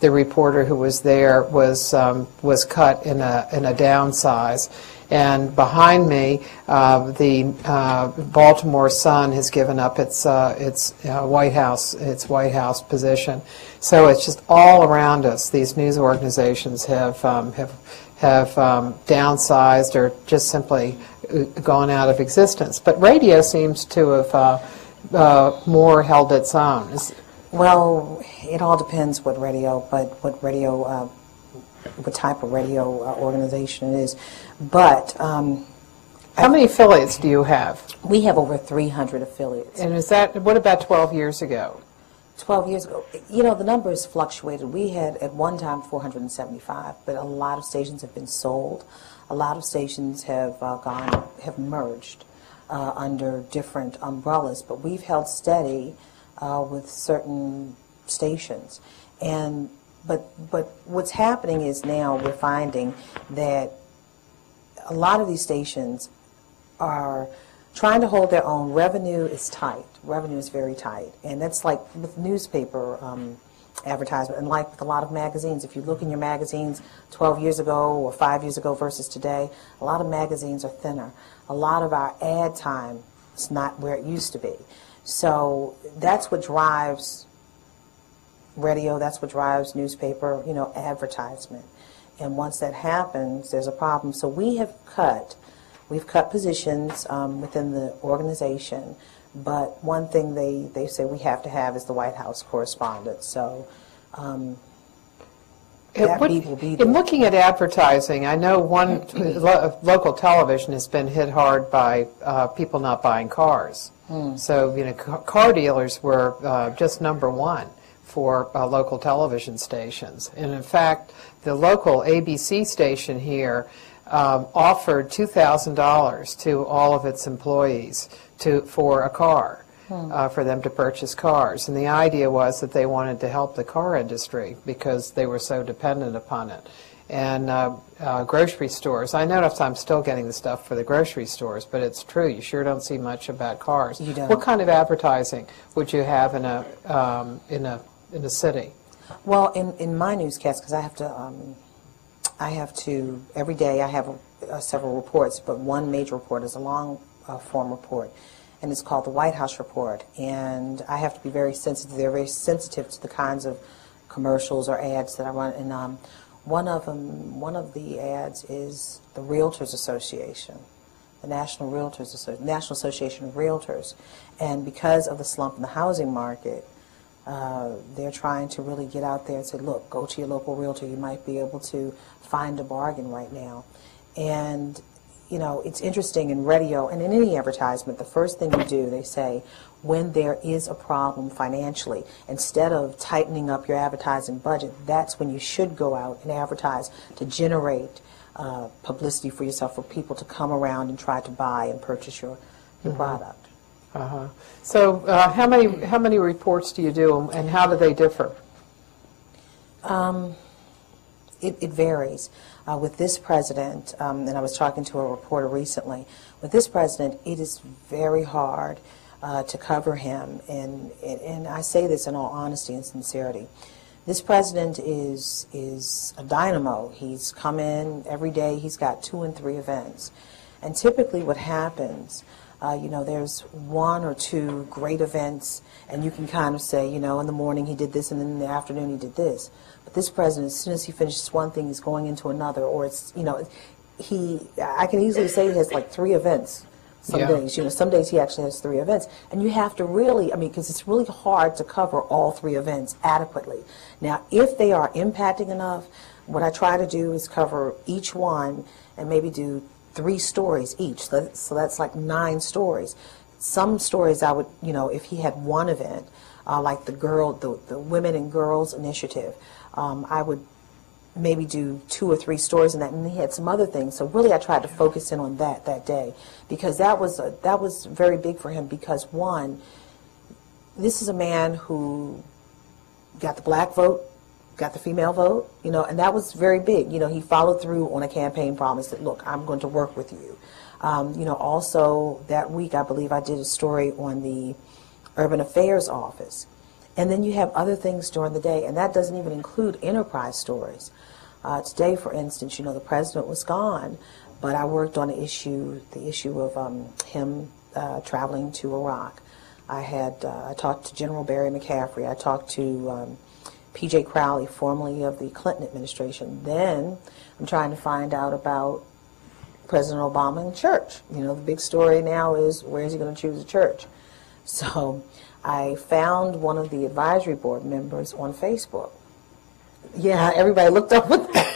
The reporter who was there was cut in a downsize. And behind me, the Baltimore Sun has given up its White House position. So it's just all around us. These news organizations have downsized or just simply gone out of existence. But radio seems to have more held its own. Well, it all depends what type of radio organization it is. But how many affiliates do you have? We have over 300 affiliates. And what about 12 years ago? 12 years ago, the numbers fluctuated. We had at one time 475, but a lot of stations have been sold. A lot of stations have merged under different umbrellas, but we've held steady with certain stations. But what's happening is now we're finding that a lot of these stations are trying to hold their own. Revenue is tight. Revenue is very tight. And that's like with newspaper advertisement and like with a lot of magazines. If you look in your magazines 12 years ago or 5 years ago versus today, a lot of magazines are thinner. A lot of our ad time is not where it used to be. So that's what drives radio, that's what drives newspaper, advertisement. And once that happens, there's a problem. So we've cut positions within the organization, but one thing they say we have to have is the White House correspondent. So that will be there. In looking at advertising, I know local television has been hit hard by people not buying cars. So, car dealers were just number one for local television stations. And in fact, the local ABC station here offered $2,000 to all of its employees for a car, for them to purchase cars. And the idea was that they wanted to help the car industry because they were so dependent upon it. And grocery stores, I notice I'm still getting the stuff for the grocery stores, but it's true, you sure don't see much about cars. You don't. What kind of advertising would you have in a city? Well, in my newscast, because I have to every day I have several reports, but one major report is a long form report, and it's called the White House Report. And I have to be very sensitive. They're very sensitive to the kinds of commercials or ads that I run. And one of the ads is the Realtors Association, the National Association of Realtors, and because of the slump in the housing market, they're trying to really get out there and say, look, go to your local realtor. You might be able to find a bargain right now. And, it's interesting in radio and in any advertisement, the first thing you do, they say, when there is a problem financially, instead of tightening up your advertising budget, that's when you should go out and advertise to generate publicity for yourself, for people to come around and try to buy and purchase your product. So how many reports do you do, and how do they differ? It varies. With this president, and I was talking to a reporter recently, with this president, it is very hard to cover him, and I say this in all honesty and sincerity. This president is a dynamo. He's come in every day. He's got 2 and 3 events, and typically what happens, there's 1 or 2 great events, and you can kind of say, in the morning he did this, and then in the afternoon he did this. But this president, as soon as he finishes one thing, he's going into another, or it's, I can easily say he has like 3 events. Some days, some days he actually has 3 events, and you have to really, because it's really hard to cover all 3 events adequately. Now, if they are impacting enough, what I try to do is cover each one and maybe do 3 stories each. So that's like 9 stories. Some stories I would, if he had one event, like the Women and Girls Initiative, I would maybe do 2 or 3 stories in that, and he had some other things. So really I tried to focus in on that day, because that was very big for him, because one, this is a man who got the black vote, got the female vote, and that was very big. He followed through on a campaign promise that, look, I'm going to work with you. Also that week I believe I did a story on the Urban Affairs Office. And then you have other things during the day, and that doesn't even include enterprise stories. Today, for instance, the president was gone, but I worked on the issue of him traveling to Iraq. I talked to General Barry McCaffrey. I talked to P.J. Crowley, formerly of the Clinton administration. Then I'm trying to find out about President Obama and church. The big story now is, where is he going to choose a church? So I found one of the advisory board members on Facebook. Yeah, everybody looked up with that.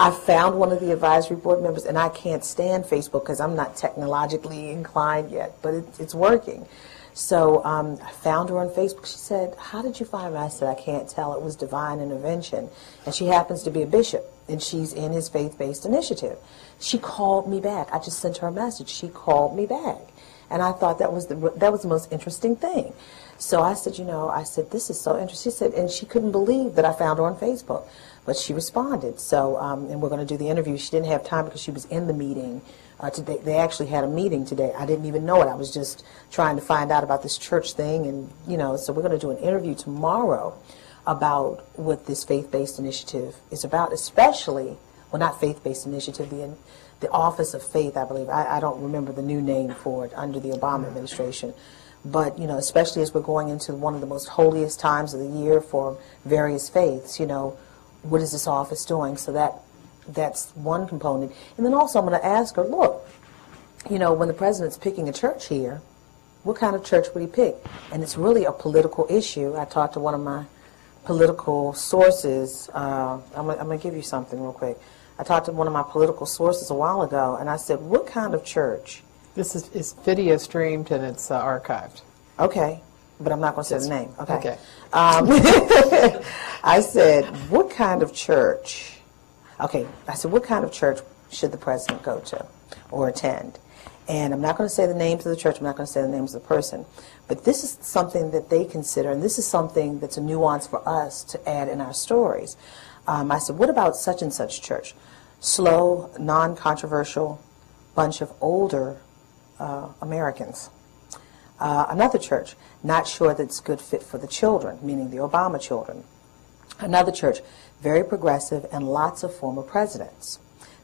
I found one of the advisory board members, and I can't stand Facebook because I'm not technologically inclined yet, but it's working. So I found her on Facebook. She said, "How did you find me?" I said, "I can't tell. It was divine intervention." And she happens to be a bishop, and she's in his faith-based initiative. She called me back. I just sent her a message. She called me back. And I thought that was the most interesting thing. So I said, this is so interesting. She said, and she couldn't believe that I found her on Facebook. But she responded. So, and we're going to do the interview. She didn't have time because she was in the meeting today. They actually had a meeting today. I didn't even know it. I was just trying to find out about this church thing. And, so we're going to do an interview tomorrow about what this faith-based initiative is about, especially, well, not faith-based initiative, the Office of Faith, I believe. I don't remember the new name for it under the Obama administration. But, especially as we're going into one of the most holiest times of the year for various faiths, what is this office doing? So that's one component. And then also I'm going to ask her, look, when the president's picking a church here, what kind of church would he pick? And it's really a political issue. I talked to one of my political sources. I'm going to give you something real quick. I talked to one of my political sources a while ago, and I said, what kind of church? This is video streamed and it's archived. Okay, but I'm not going to say the name. Okay. I said, what kind of church? Okay, I said, what kind of church should the president go to or attend? And I'm not going to say the names of the church. I'm not going to say the names of the person. But this is something that they consider, and this is something that's a nuance for us to add in our stories. I said, what about such and such church? Slow, non-controversial, bunch of older Americans. Another church, not sure that it's a good fit for the children, meaning the Obama children. Another church, very progressive and lots of former presidents.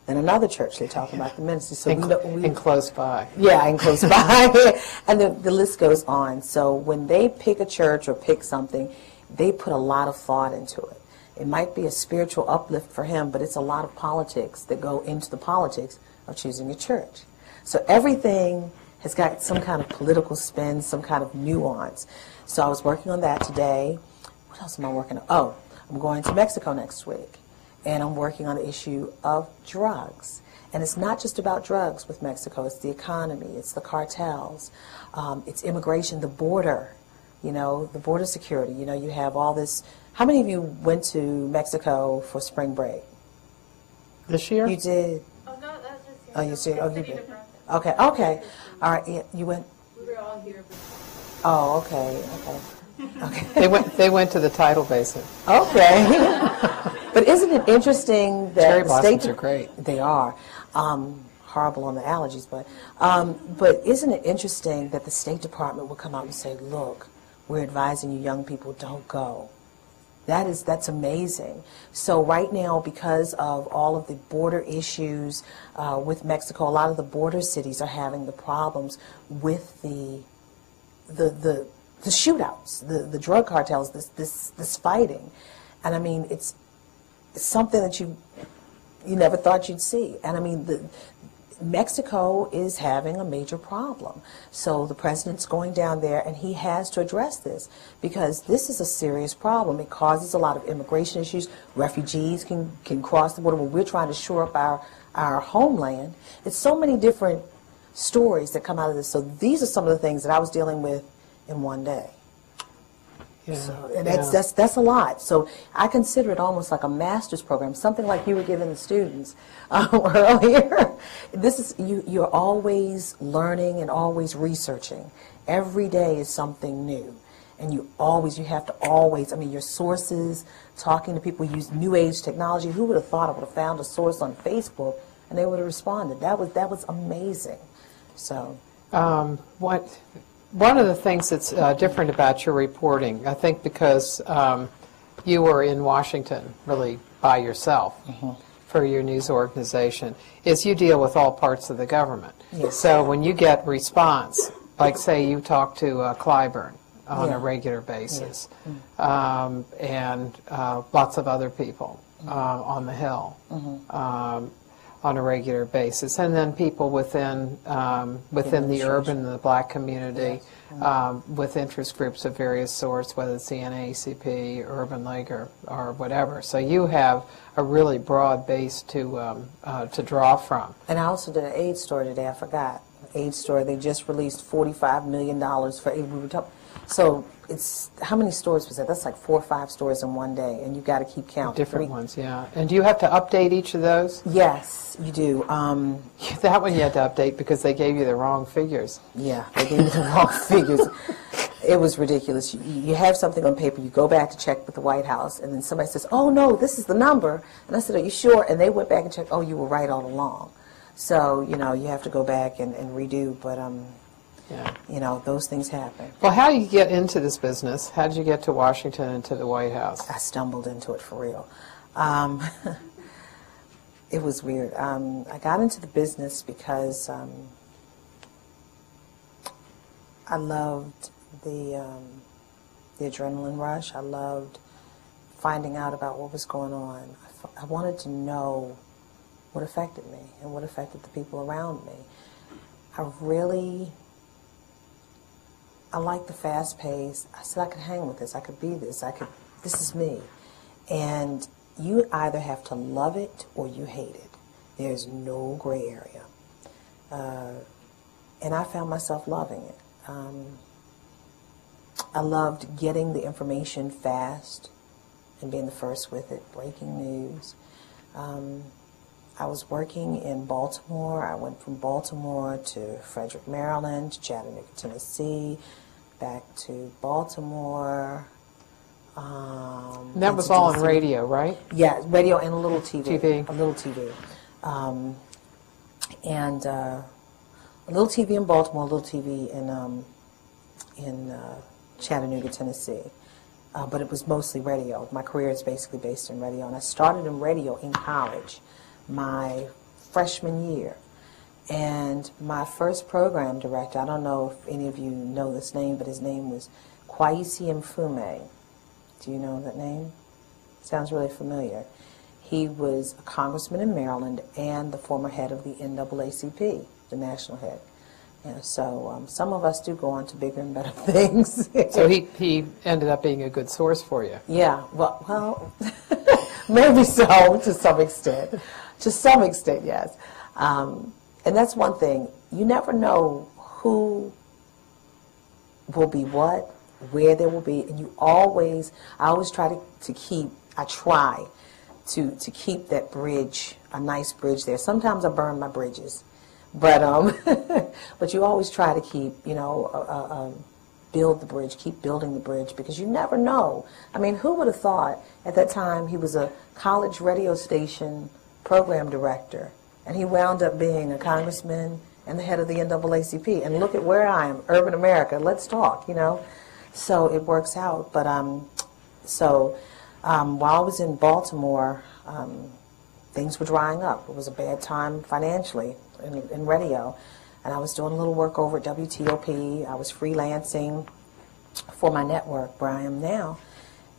Then another church, they talk about the ministry. So and close by. Yeah, and close by. And the list goes on. So when they pick a church or pick something, they put a lot of thought into it. It might be a spiritual uplift for him, but it's a lot of politics that go into the politics of choosing a church. So everything has got some kind of political spin, some kind of nuance. So I was working on that today. What else am I working on? Oh, I'm going to Mexico next week, and I'm working on the issue of drugs. And it's not just about drugs with Mexico. It's the economy. It's the cartels. It's immigration, the border, the border security. You have all this. How many of you went to Mexico for spring break? This year? You did? Oh, no, that's just here. Oh, you did? Oh, you did. Okay. Okay. All right. Yeah, you went? We were all here. Oh, okay. They went to the tidal basin. Okay. But isn't it interesting that Cherry the blossoms are great. They are. Horrible on the allergies, but isn't it interesting that the State Department will come out and say, look, we're advising you young people, don't go. That's amazing. So right now, because of all of the border issues with Mexico, a lot of the border cities are having the problems with the shootouts, the drug cartels, this fighting. And I mean, it's something that you never thought you'd see. And I mean, Mexico is having a major problem. So the president's going down there, and he has to address this because this is a serious problem. It causes a lot of immigration issues. Refugees can cross the border when we're trying to shore up our homeland. It's so many different stories that come out of this. So these are some of the things that I was dealing with in one day. Yeah. So, and that's a lot. So I consider it almost like a master's program, something like you were giving the students earlier. This is you're always learning and always researching. Every day is something new, and you have to always. I mean, your sources, talking to people, use new age technology. Who would have thought I would have found a source on Facebook and they would have responded? That was amazing. So one of the things that's different about your reporting, I think because you were in Washington really by yourself for your news organization, is you deal with all parts of the government. Yes. So when you get response, like say you talk to Clyburn on Yeah. a regular basis, and lots of other people on the Hill on a regular basis, and then people within the urban and the black community, with interest groups of various sorts, whether it's the NAACP, Urban League, or whatever. So you have a really broad base to draw from. And I also did an AIDS story today. I forgot. AIDS story. They just released $45 million for AIDS. We were talking. So it's, how many stories was that? That's like 4 or 5 stories in one day, and you got to keep counting. Different ones, yeah. And do you have to update each of those? Yes, you do. That one you had to update because they gave you the wrong figures. Yeah, they gave me the wrong figures. It was ridiculous. You have something on paper, you go back to check with the White House, and then somebody says, oh, no, this is the number. And I said, are you sure? And they went back and checked, oh, you were right all along. So, you know, you have to go back and redo, but, Yeah. you know, those things happen. Well, how did you get into this business? How did you get to Washington and to the White House? I stumbled into it for real. It was weird. I got into the business because I loved the adrenaline rush. I loved finding out about what was going on. I wanted to know what affected me and what affected the people around me. I like the fast pace. I said I could hang with this. I could be this. This is me. And you either have to love it or you hate it. There's no gray area. And I found myself loving it. I loved getting the information fast and being the first with it, breaking news. I was working in Baltimore. I went from Baltimore to Frederick, Maryland, to Chattanooga, Tennessee, back to Baltimore. That was all on radio, right? Yeah, radio and a little TV. TV. A little TV. And a little TV in Baltimore, a little TV in Chattanooga, Tennessee. But it was mostly radio. My career is basically based in radio. And I started in radio in college, my freshman year. And my first program director, I don't know if any of you know this name, but his name was Kwesi Mfume. Do you know that name? Sounds really familiar. He was a congressman in Maryland and the former head of the NAACP, the national head. Yeah, so some of us do go on to bigger and better things. So he ended up being a good source for you. Yeah, well, maybe so, to some extent. To some extent, yes. And that's one thing. You never know who will be what, where there will be, and I always try to keep that bridge, a nice bridge there. Sometimes I burn my bridges, but but you always try to keep, build the bridge, keep building the bridge, because you never know. I mean, who would have thought at that time he was a college radio station program director, and he wound up being a congressman and the head of the NAACP. And look at where I am, urban America. Let's talk, So it works out. But while I was in Baltimore, things were drying up. It was a bad time financially in radio. And I was doing a little work over at WTOP. I was freelancing for my network where I am now.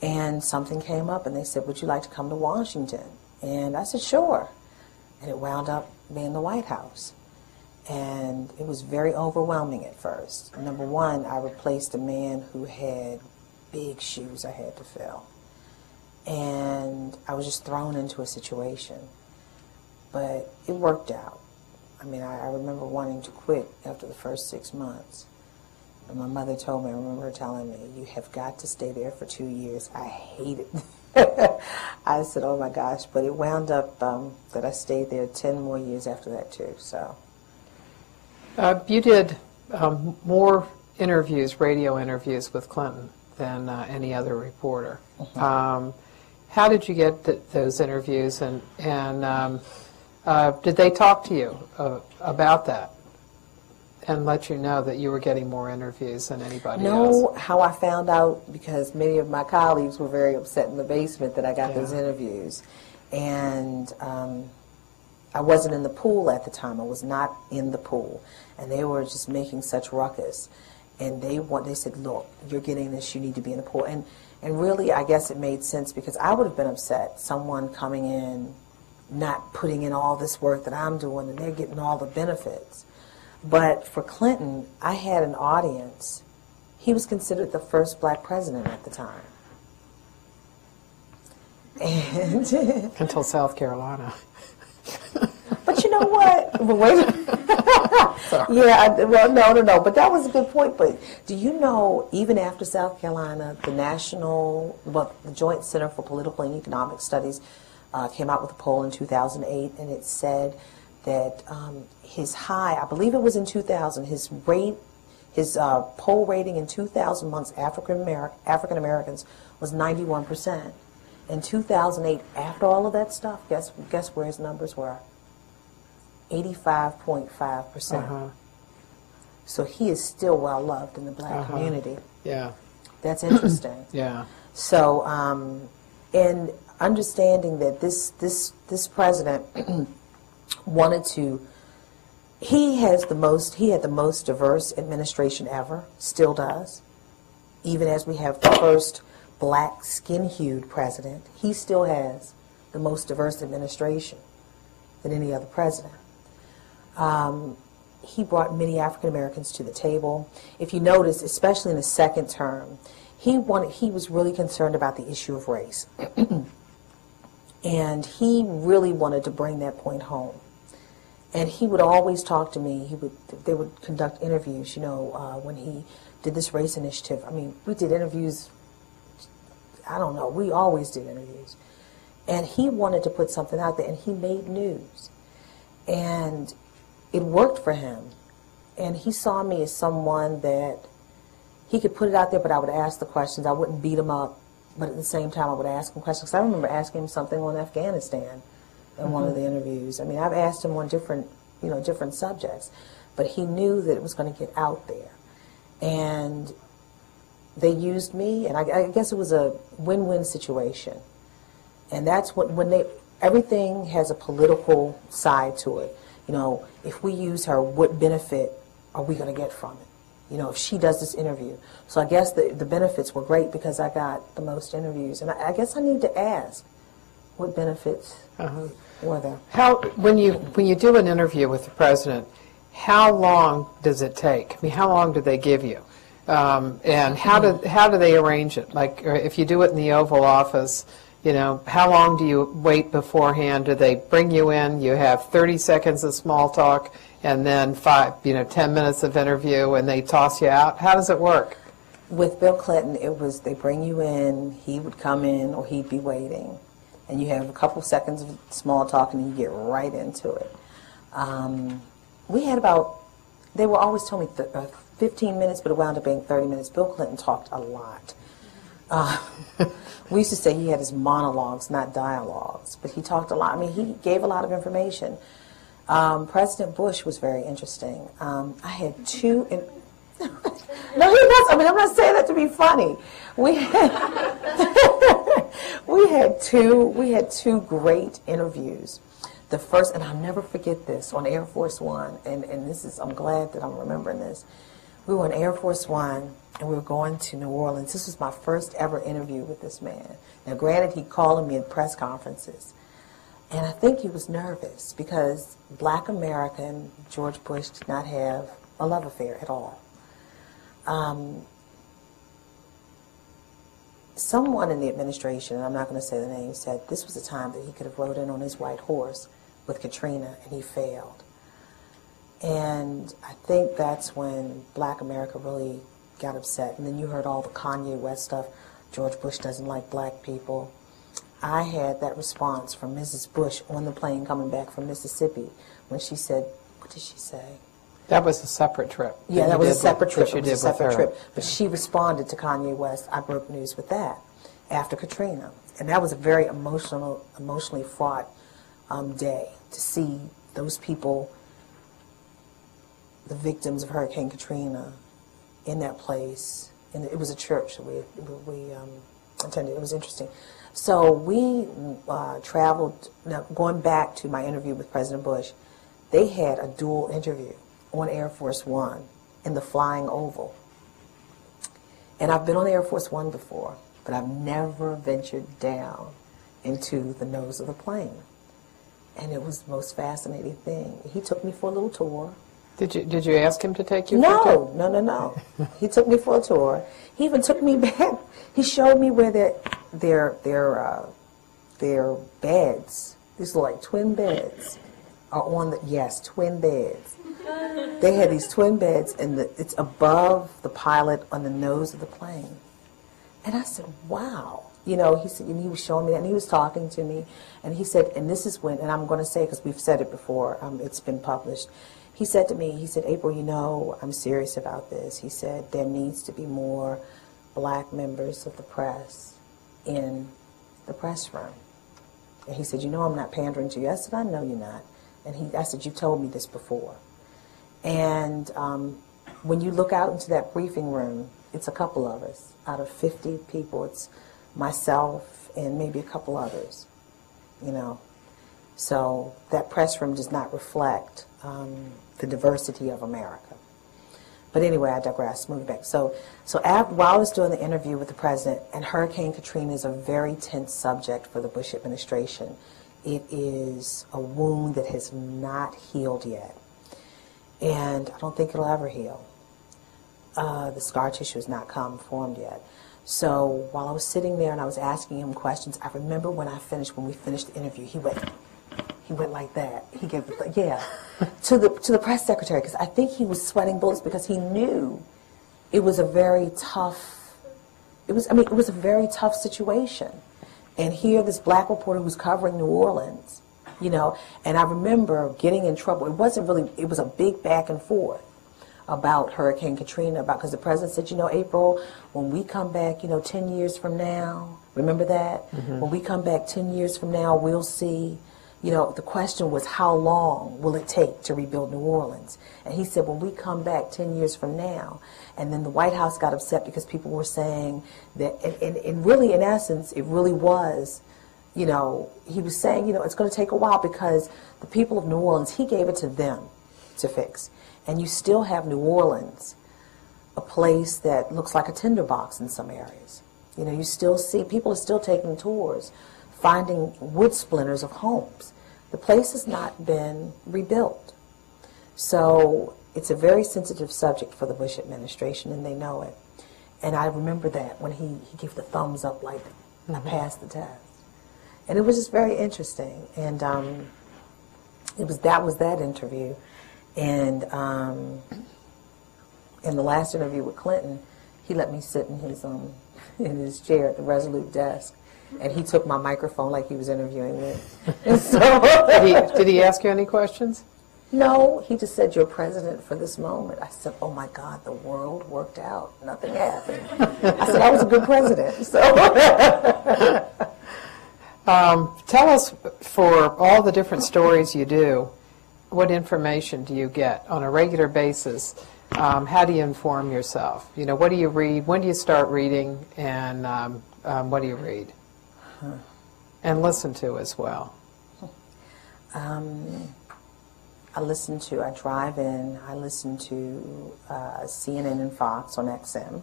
And something came up, and they said, would you like to come to Washington? And I said, sure. And it wound up being the White House. And it was very overwhelming at first. Number one, I replaced a man who had big shoes I had to fill. And I was just thrown into a situation. But it worked out. I mean, I remember wanting to quit after the first 6 months. And my mother told me, I remember her telling me, you have got to stay there for 2 years. I hated it. I said, oh my gosh. But it wound up that I stayed there 10 more years after that too. So. You did more interviews, radio interviews with Clinton than any other reporter. How did you get those interviews, and did they talk to you about that? And let you know that you were getting more interviews than anybody else. No, how I found out, because many of my colleagues were very upset in the basement that I got those interviews. And I wasn't in the pool at the time. I was not in the pool. And they were just making such ruckus. And they said, look, you're getting this, you need to be in the pool. And really, I guess it made sense, because I would have been upset, someone coming in, not putting in all this work that I'm doing, and they're getting all the benefits. But for Clinton, I had an audience. He was considered the first black president at the time. And Until South Carolina. but you know what? But wait. No. But that was a good point. But do you know, even after South Carolina, the Joint Center for Political and Economic Studies came out with a poll in 2008, and it said that his high, I believe it was in 2000, his poll rating in 2000 amongst African Americans was 91%. In 2008, after all of that stuff, guess where his numbers were? 85.5%. So he is still well loved in the black community. Yeah. That's interesting. Yeah. So, in understanding that this president wanted to, he had the most diverse administration ever, still does. Even as we have the first black skin-hued president, he still has the most diverse administration than any other president. He brought many African Americans to the table. If you notice, especially in the second term, he was really concerned about the issue of race. And he really wanted to bring that point home. And he would always talk to me. They would conduct interviews, when he did this race initiative. I mean, we did interviews, I don't know, we always did interviews. And he wanted to put something out there, and he made news. And it worked for him. And he saw me as someone that he could put it out there, but I would ask the questions. I wouldn't beat him up, but at the same time I would ask him questions. 'Cause I remember asking him something on Afghanistan in one of the interviews. I mean, I've asked him on different subjects, but he knew that it was going to get out there. And they used me, and I guess it was a win-win situation. And that's everything has a political side to it. If we use her, what benefit are we going to get from it? If she does this interview. So I guess the benefits were great because I got the most interviews. And I guess I need to ask, what benefits were there? When you do an interview with the president, how long does it take? I mean, how long do they give you? And how do they arrange it? Like, if you do it in the Oval Office, how long do you wait beforehand? Do they bring you in? You have 30 seconds of small talk, and then 10 minutes of interview, and they toss you out. How does it work? With Bill Clinton, they bring you in. He would come in, or he'd be waiting, and you have a couple seconds of small talk, and you get right into it. We had they were always telling me 15 minutes, but it wound up being 30 minutes. Bill Clinton talked a lot. We used to say he had his monologues, not dialogues, but he talked a lot. I mean, he gave a lot of information. President Bush was very interesting. I had two. No, he was. I mean, I'm not saying that to be funny. We had two great interviews. The first, and I'll never forget this, on Air Force One, and I'm glad that I'm remembering this. We were on Air Force One, and we were going to New Orleans. This was my first ever interview with this man. Now, granted, he called me at press conferences, and I think he was nervous because Black America and George Bush did not have a love affair at all. Someone in the administration, and I'm not going to say the name, said this was a time that he could have rode in on his white horse with Katrina, and he failed. And I think that's when Black America really got upset. And then you heard all the Kanye West stuff. George Bush doesn't like black people. I had that response from Mrs. Bush on the plane coming back from Mississippi when she said, what did she say? That was a separate trip. Yeah, that was a separate trip. It was a separate trip. But she responded to Kanye West. I broke news with that after Katrina. And that was a very emotionally fraught day to see those people the victims of Hurricane Katrina in that place. And it was a church that we attended. It was interesting. So we traveled, now going back to my interview with President Bush, they had a dual interview on Air Force One in the Flying Oval. And I've been on Air Force One before, but I've never ventured down into the nose of the plane. And it was the most fascinating thing. He took me for a little tour. Did you ask him to take you for a tour? No. He took me for a tour. He even took me back. He showed me where their beds, these are like twin beds, are on the, yes, twin beds. They had these twin beds, and it's above the pilot on the nose of the plane. And I said, wow. You know, he said, and he was showing me that, and he was talking to me, and he said, and this is when, and I'm going to say, because we've said it before, it's been published. He said to me, he said, April, you know, I'm serious about this. He said, there needs to be more black members of the press in the press room. And he said, you know, I'm not pandering to you. I said, I know you're not. And I said, you told me this before. And when you look out into that briefing room, it's a couple of us. Out of 50 people, it's myself and maybe a couple others, you know. So that press room does not reflect the diversity of America. But anyway, I digress. Moving back. So while I was doing the interview with the president, and Hurricane Katrina is a very tense subject for the Bush administration. It is a wound that has not healed yet, and I don't think it'll ever heal. The scar tissue has not come formed yet. So while I was sitting there and I was asking him questions, I remember when we finished the interview, he went like that. He gave to the press secretary, because I think he was sweating bullets because he knew it was a very tough. It was a very tough situation, and here this black reporter who's covering New Orleans, you know. And I remember getting in trouble. It wasn't really. It was a big back and forth about Hurricane Katrina, because the president said, you know, April, when we come back, you know, 10 years from now, remember that? Mm-hmm. When we come back 10 years from now, we'll see. You know, the question was, how long will it take to rebuild New Orleans? And he said, when we come back 10 years from now. And then the White House got upset because people were saying that, and really, in essence, it really was, you know, he was saying, you know, it's going to take a while because the people of New Orleans, he gave it to them to fix. And you still have New Orleans, a place that looks like a tinderbox in some areas. You know, you still see, people are still taking tours, finding wood splinters of homes. The place has not been rebuilt. So it's a very sensitive subject for the Bush administration, and they know it. And I remember that when he gave the thumbs up, like, I passed the test. And it was just very interesting. And that was that interview. And in the last interview with Clinton, he let me sit in his chair at the Resolute desk, and he took my microphone like he was interviewing me. And so did he ask you any questions? No, he just said, "You're president for this moment." I said, "Oh my God, the world worked out. Nothing happened." I said, "I was a good president." So. Tell us, for all the different stories you do, what information do you get on a regular basis? How do you inform yourself? You know, what do you read? When do you start reading? And what do you read? And listen to as well. I drive in, I listen to CNN and Fox on XM.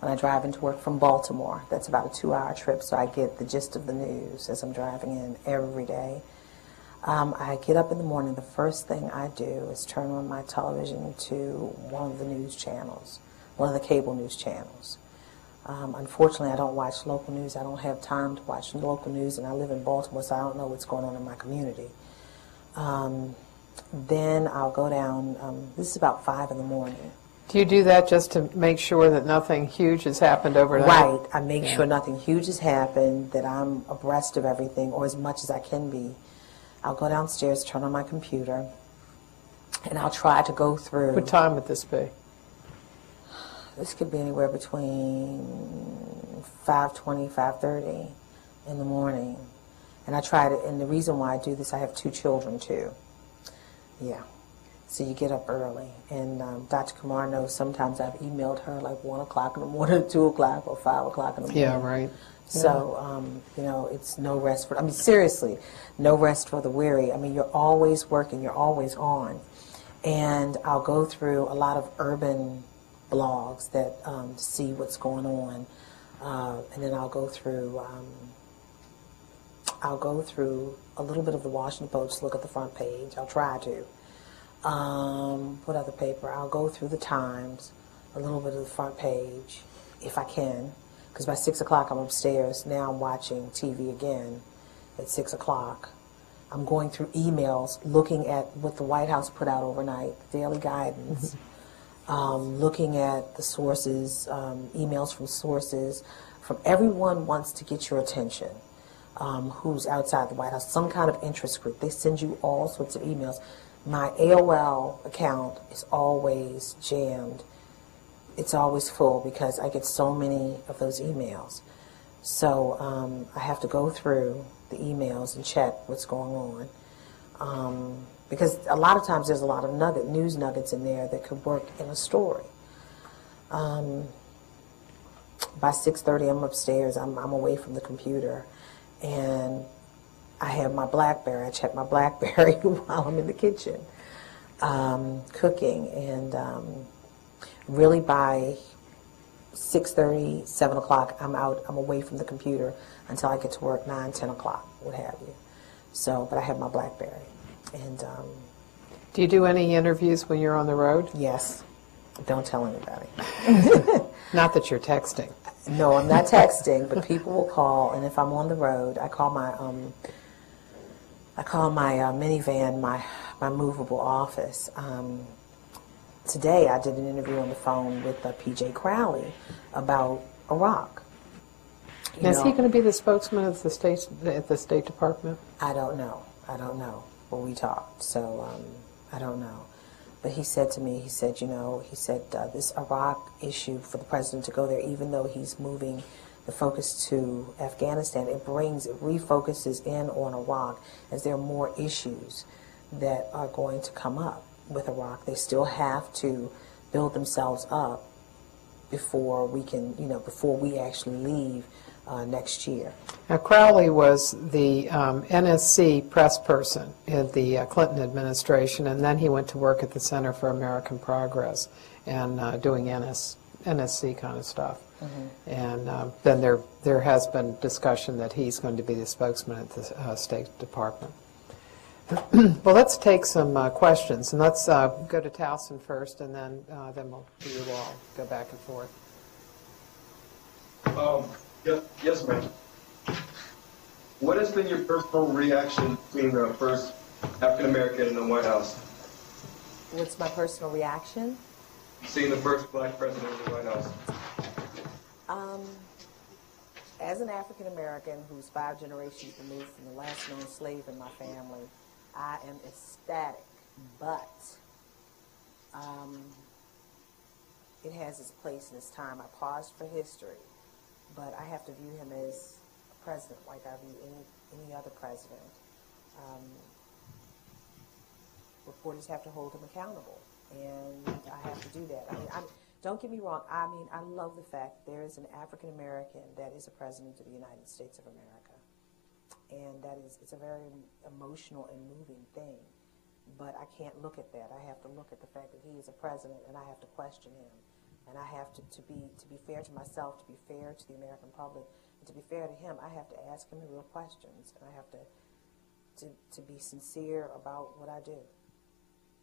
When I drive into work from Baltimore, that's about a 2-hour trip, so I get the gist of the news as I'm driving in every day. I get up in the morning, the first thing I do is turn on my television to one of the news channels, one of the cable news channels. Unfortunately, I don't watch local news. I don't have time to watch local news, and I live in Baltimore, so I don't know what's going on in my community. Then I'll go down, this is about 5 in the morning. Do you do that just to make sure that nothing huge has happened overnight? Right. I make sure nothing huge has happened, that I'm abreast of everything, or as much as I can be. I'll go downstairs, turn on my computer, and I'll try to go through. What time would this be? This could be anywhere between 5:20, 5:30 in the morning. And I try to, and the reason why I do this, I have 2 children too. Yeah. So you get up early. And Dr. Kumar knows sometimes I've emailed her like 1 o'clock in the morning, 2 o'clock, or 5 o'clock in the morning. Yeah, right. So, it's no rest for, seriously, no rest for the weary. You're always working, you're always on. And I'll go through a lot of urban blogs that to see what's going on. And then I'll go through a little bit of the Washington Post, look at the front page. I'll try to. What other paper? I'll go through the Times, a little bit of the front page, if I can. Because by 6 o'clock I'm upstairs. Now I'm watching TV again at 6 o'clock. I'm going through emails, looking at what the White House put out overnight, daily guidance, looking at the sources, emails from sources, from everyone wants to get your attention, who's outside the White House, some kind of interest group. They send you all sorts of emails. My AOL account is always jammed. It's always full because I get so many of those emails. So I have to go through the emails and check what's going on. Because a lot of times there's a lot of news nuggets in there that could work in a story. By 6:30 I'm upstairs. I'm away from the computer. And I have my BlackBerry. I check my BlackBerry while I'm in the kitchen cooking. And really by 6:30, 7 o'clock, I'm away from the computer until I get to work, 9, 10 o'clock, what have you. So, but I have my BlackBerry. And do you do any interviews when you're on the road? yes, don't tell anybody. Not that you're texting. No, I'm not texting, but people will call, and if I'm on the road, I call my minivan my movable office. Today I did an interview on the phone with P.J. Crowley about Iraq. Now, is he going to be the spokesman of the State Department? I don't know. Well, we talked, so I don't know. But he said to me, this Iraq issue for the president to go there, even though he's moving the focus to Afghanistan, it refocuses in on Iraq as there are more issues that are going to come up with Iraq. They still have to build themselves up before we actually leave next year. Now, Crowley was the NSC press person in the Clinton administration, and then he went to work at the Center for American Progress and doing NSC kind of stuff. Mm-hmm. And then there has been discussion that he's going to be the spokesman at the State Department. Well, let's take some questions, and let's go to Towson first, and then we'll do you all go back and forth. Yes, ma'am. What has been your personal reaction being the first African American in the White House? What's my personal reaction? Seeing the first black president in the White House. As an African American who's 5 generations removed from the last known slave in my family, I am ecstatic, but it has its place and its time. I paused for history, but I have to view him as a president like I view any other president. Reporters have to hold him accountable, and I have to do that. Don't get me wrong. I love the fact there is an African American that is a president of the United States of America, and it's a very emotional and moving thing. But I can't look at that. I have to look at the fact that he is a president, and I have to question him, and I have to be fair to myself, to be fair to the American public, and to be fair to him. I have to ask him the real questions, and I have to be sincere about what I do.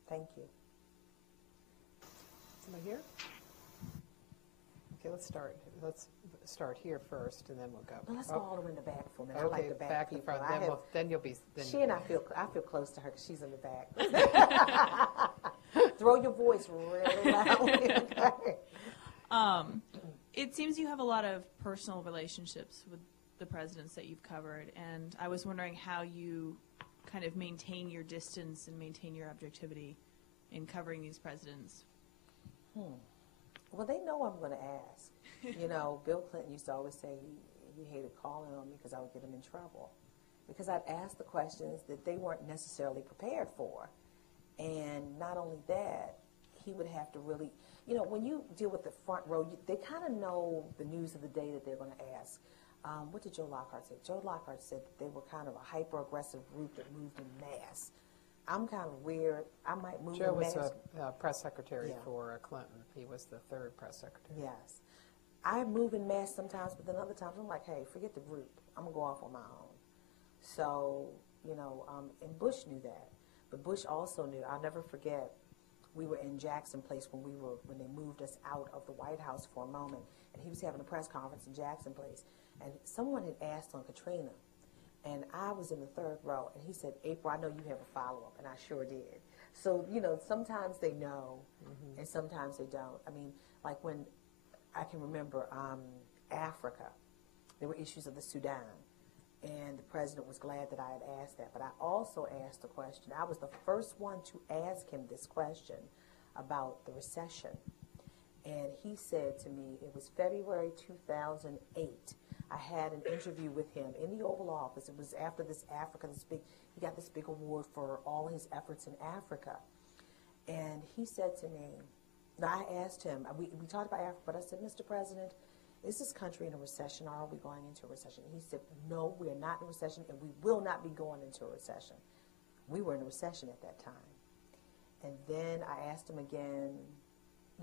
Thank you. Somebody here? Okay, let's start here first, and then we'll go. Well, let's go all the way in the back for a minute. Okay, I like the back people. to front. Then you'll be. She and I feel close to her because she's in the back. Throw your voice really loud. It seems you have a lot of personal relationships with the presidents that you've covered, and I was wondering how you kind of maintain your distance and maintain your objectivity in covering these presidents. Well, they know I'm going to ask. Bill Clinton used to always say he hated calling on me because I would get him in trouble. Because I'd ask the questions that they weren't necessarily prepared for. And not only that, he would have to really, you know, when you deal with the front row, they kind of know the news of the day that they're going to ask. What did Joe Lockhart say? Joe Lockhart said that they were kind of a hyper-aggressive group that moved in mass. I'm kind of weird. I might move Joe in mass. was a press secretary Yeah. for Clinton. He was the third press secretary. Yes. I move in mass sometimes, but then other times I'm like, hey, forget the group. I'm going to go off on my own. So, you know, and Bush knew that. But Bush also knew, I'll never forget, we were in Jackson Place when they moved us out of the White House for a moment, and he was having a press conference in Jackson Place, and someone had asked on Katrina, and I was in the third row, and he said, April, I know you have a follow-up, and I sure did. So, you know, sometimes they know, and sometimes they don't. I mean, like when I can remember Africa, there were issues of the Sudan, and the president was glad that I had asked that. But I also asked a question. I was the first one to ask him this question about the recession. And he said to me, it was February 2008. I had an interview with him in the Oval Office. It was after this Africa, he got this big award for all his efforts in Africa. And he said to me, now I asked him, we talked about Africa, but I said, Mr. President, is this country in a recession, or are we going into a recession? He said, no, we are not in a recession, and we will not be going into a recession. We were in a recession at that time. And then I asked him again,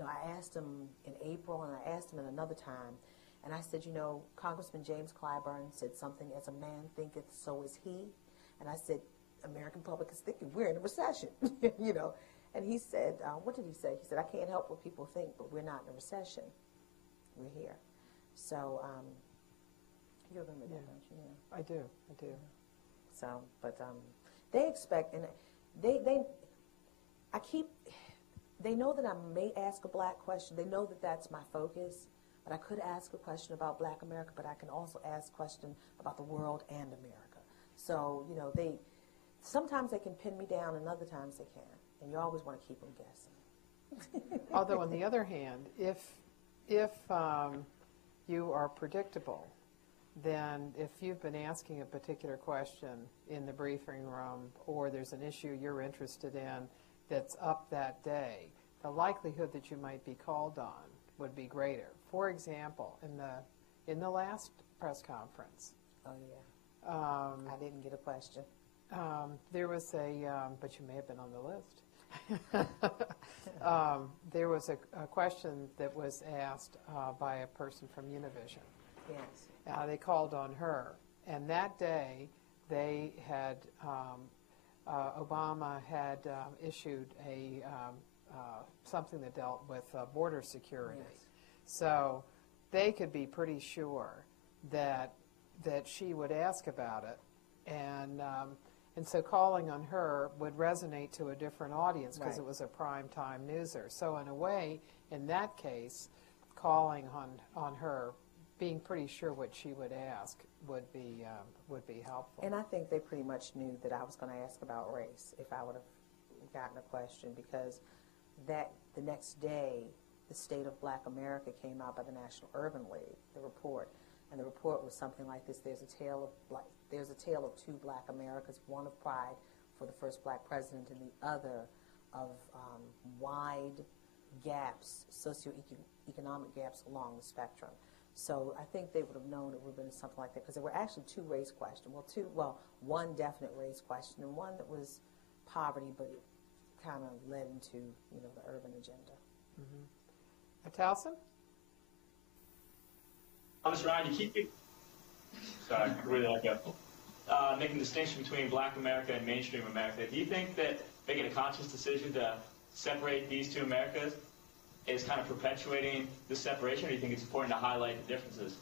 I asked him in April, and I asked him at another time, and I said, you know, Congressman James Clyburn said something, as a man thinketh, so is he. And I said, American public is thinking we're in a recession, you know. And he said, what did he say? He said, I can't help what people think, but we're not in a recession. We're here. So, you remember that, don't you? Yeah. I do. So, but they expect, and they know that I may ask a black question. They know that that's my focus, but I could ask a question about Black America, but I can also ask a question about the world and America. So, you know, sometimes they can pin me down, and other times they can't, and you always want to keep them guessing. Although, on the other hand, if you are predictable, then if you've been asking a particular question in the briefing room, or there's an issue you're interested in that's up that day, the likelihood that you might be called on would be greater. For example, in the last press conference, Oh, yeah. I didn't get a question. there was but you may have been on the list. There was a question that was asked by a person from Univision. Yes. They called on her, and that day they had Obama had issued something that dealt with border security. Yes. So they could be pretty sure that she would ask about it, and so calling on her would resonate to a different audience because Right. it was a prime-time newser. So in a way, in that case, calling on her, being pretty sure what she would ask would be helpful. And I think they pretty much knew that I was going to ask about race if I would have gotten a question, because the next day, the State of Black America came out by the National Urban League, the report, and the report was something like this: there's a tale of two Black Americas, one of pride for the first Black president, and the other of wide gaps, socioeconomic gaps along the spectrum. So I think they would have known it would have been something like that, because there were actually two race questions. One definite race question and one that was poverty, but it kind of led into the urban agenda. Towson? Mr. Ryan, you keep really like making a distinction between Black America and mainstream America. Do you think that making a conscious decision to separate these two Americas is kind of perpetuating this separation, or do you think it's important to highlight the differences?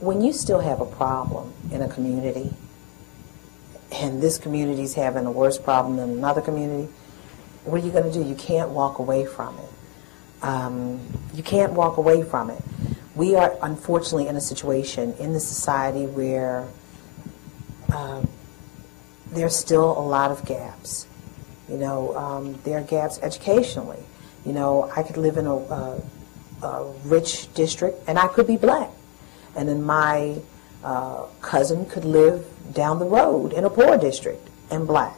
When you still have a problem in a community, and this community's having a worse problem than another community, what are you going to do? You can't walk away from it. You can't walk away from it. We are unfortunately in a situation in the society where there's still a lot of gaps. There are gaps educationally. I could live in a rich district and I could be black. And in my cousin could live down the road in a poor district and black.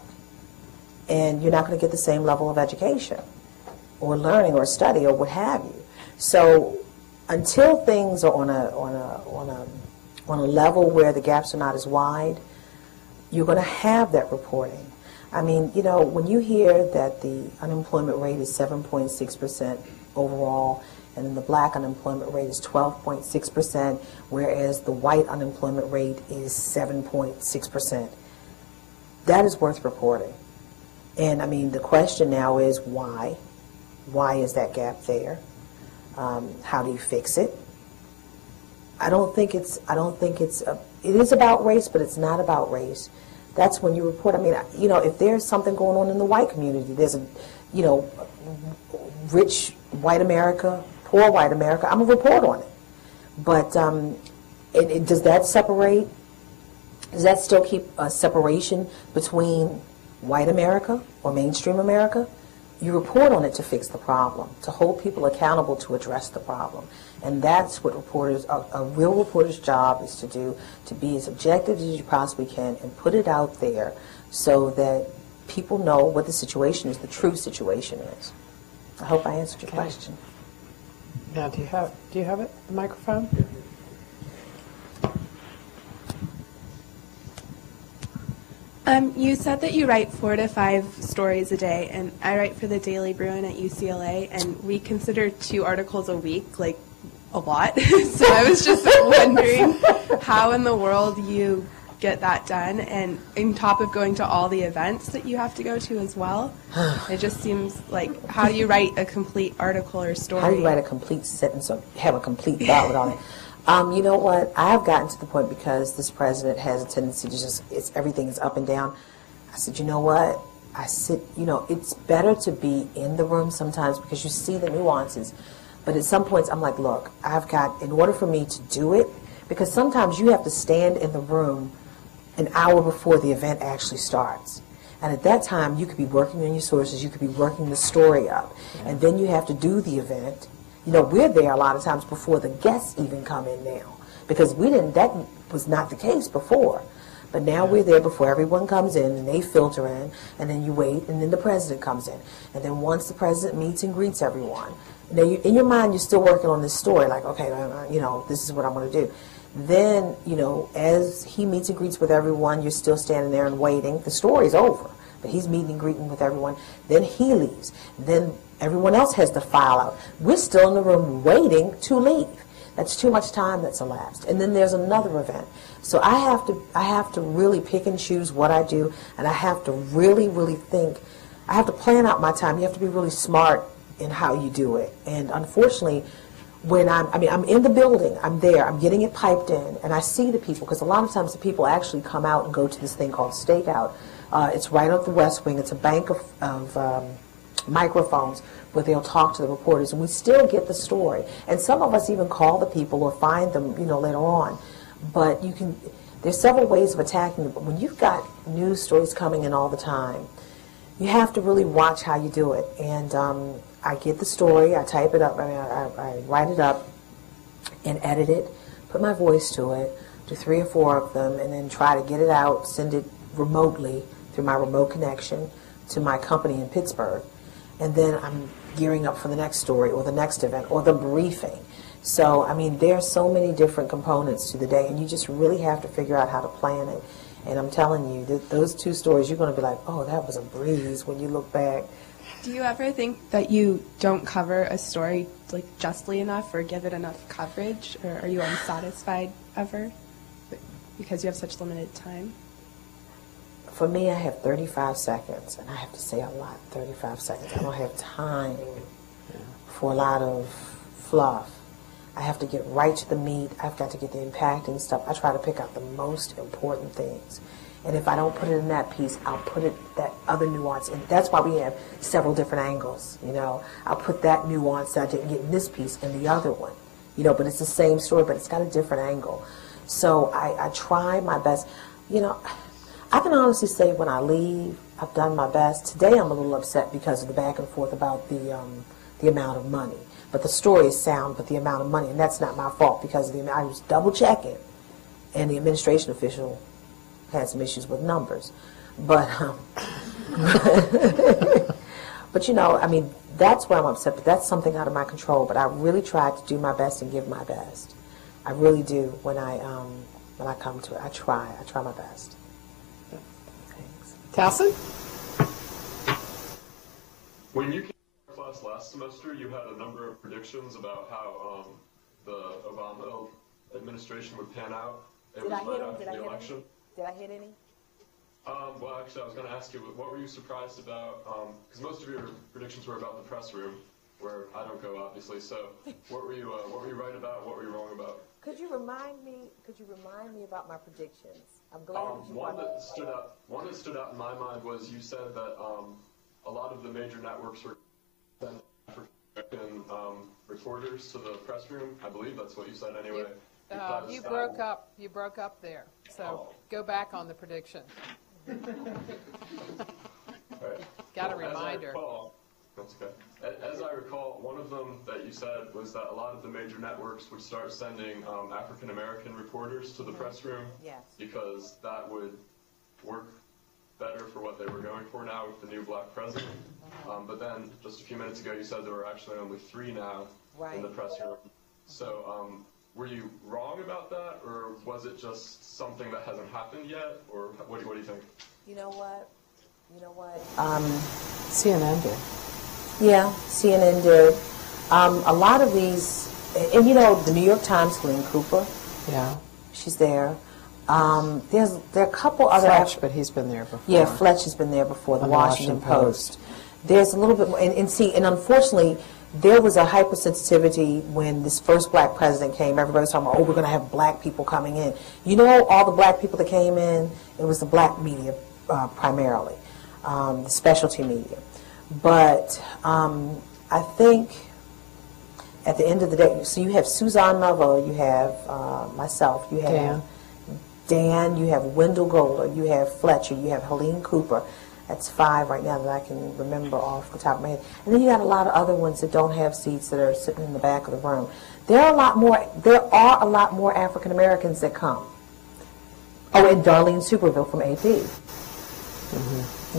And you're not going to get the same level of education or learning or study or what have you. So until things are on a level where the gaps are not as wide, you're going to have that reporting. I mean, you know, when you hear that the unemployment rate is 7.6% overall, and then the black unemployment rate is 12.6%, whereas the white unemployment rate is 7.6%, that is worth reporting. And I mean, the question now is why? Why is that gap there? How do you fix it? It is about race, but it's not about race. That's when you report. I mean, you know, if there's something going on in the white community, there's a, you know, rich white America, poor white America, I'm going to report on it. But does that separate, does that still keep a separation between white America or mainstream America? You report on it to fix the problem, to hold people accountable to address the problem. And that's what reporters, a real reporter's job is to do, to be as objective as you possibly can and put it out there so that people know what the situation is, the true situation is. I hope I answered your question. Now, do you have it, the microphone? You said that you write 4 to 5 stories a day, and I write for the Daily Bruin at UCLA, and we consider 2 articles a week, like, a lot. So I was just wondering how in the world you get that done, and on top of going to all the events that you have to go to as well. It just seems like, how do you write a complete article or story? How do you write a complete sentence or have a complete thought on it? You know what? I've gotten to the point, because this president has a tendency to just, everything is up and down. I said, you know what? You know, it's better to be in the room sometimes because you see the nuances. But at some points, I'm like, look, in order for me to do it, because sometimes you have to stand in the room an hour before the event actually starts. And at that time, you could be working on your sources, you could be working the story up, and then you have to do the event. You know, we're there a lot of times before the guests even come in now, because that was not the case before. But now we're there before everyone comes in, and they filter in, and then you wait, and then the president comes in. And then once the president meets and greets everyone, now in your mind, you're still working on this story, like, okay, you know, this is what I'm going to do. Then, you know, as he meets and greets with everyone, you're still standing there and waiting. The story's over, but he's meeting and greeting with everyone. Then he leaves. Then everyone else has to file out. We're still in the room waiting to leave. That's too much time that's elapsed. And then there's another event. So I have to really pick and choose what I do, and I have to really, really think. I have to plan out my time. You have to be really smart in how you do it. And unfortunately, when I'm in the building, I'm there, I'm getting it piped in, and I see the people, because a lot of times the people actually come out and go to this thing called Stakeout. It's right up the West Wing. It's a bank of microphones where they'll talk to the reporters, and we still get the story. And some of us even call the people or find them, you know, later on. But there's several ways of attacking it. But when you've got news stories coming in all the time, you have to really watch how you do it. And I get the story, I type it up, I write it up and edit it, put my voice to it, do 3 or 4 of them, and then try to get it out, send it remotely through my remote connection to my company in Pittsburgh. And then I'm gearing up for the next story or the next event or the briefing. So, I mean, there are so many different components to the day, and you just really have to figure out how to plan it. And I'm telling you, that those 2 stories, you're going to be like, oh, that was a breeze when you look back. Do you ever think that you don't cover a story like justly enough or give it enough coverage, or are you unsatisfied ever because you have such limited time? For me, I have 35 seconds, and I have to say a lot, 35 seconds. I don't have time for a lot of fluff. I have to get right to the meat. I've got to get the impacting stuff. I try to pick out the most important things. And if I don't put it in that piece, I'll put that other nuance in. That's why we have several different angles, you know. I'll put that nuance that I didn't get in this piece in the other one, you know, but it's the same story, but it's got a different angle. So I try my best. You know, I can honestly say when I leave, I've done my best. Today I'm a little upset because of the back and forth about the amount of money. But the story is sound, but the amount of money, and that's not my fault because of the amount. I was double checking. and the administration official had some issues with numbers. But, but you know, I mean, that's where I'm upset, but that's something out of my control. But I really try to do my best and give my best. I really do when I come to it. I try my best. Thanks. Towson? When you came to class last semester, you had a number of predictions about how the Obama administration would pan out. It was right after the election. Did I hit any? Well, actually, I was going to ask you, what were you surprised about? Because most of your predictions were about the press room, where I don't go, obviously. So, what were you right about? What were you wrong about? Could you remind me about my predictions? I'm glad that you one that stood out in my mind was you said that a lot of the major networks were sending African reporters to the press room. I believe that's what you said anyway. You broke up. You broke up there. So go back on the prediction. Right. Got a reminder. That's okay. As I recall, one of them that you said was that a lot of the major networks would start sending African American reporters to the press room. Yes. Because that would work better for what they were going for now with the new black president. But then just a few minutes ago, you said there were actually only 3 now in the press room. So were you wrong about that, or was it just something that hasn't happened yet, or what do you think? You know what? CNN did. Yeah, CNN did. A lot of these, and you know, the New York Times, Helene Cooper. Yeah. She's there. There are a couple other. Fletch, but he's been there before. Yeah, Fletch has been there before. The Washington Post. There's a little bit more, and unfortunately, there was a hypersensitivity when this first black president came. Everybody was talking about, oh, we're going to have black people coming in. You know, all the black people that came in, it was the black media primarily, the specialty media. But I think at the end of the day, so you have Suzanne Malveaux, you have myself, you have Dan, you have Wendell Golder, you have Fletcher, you have Helene Cooper. That's 5 right now that I can remember off the top of my head. And then you got a lot of other ones that don't have seats that are sitting in the back of the room. There are a lot more African Americans that come. Oh, and Darlene Superville from AP.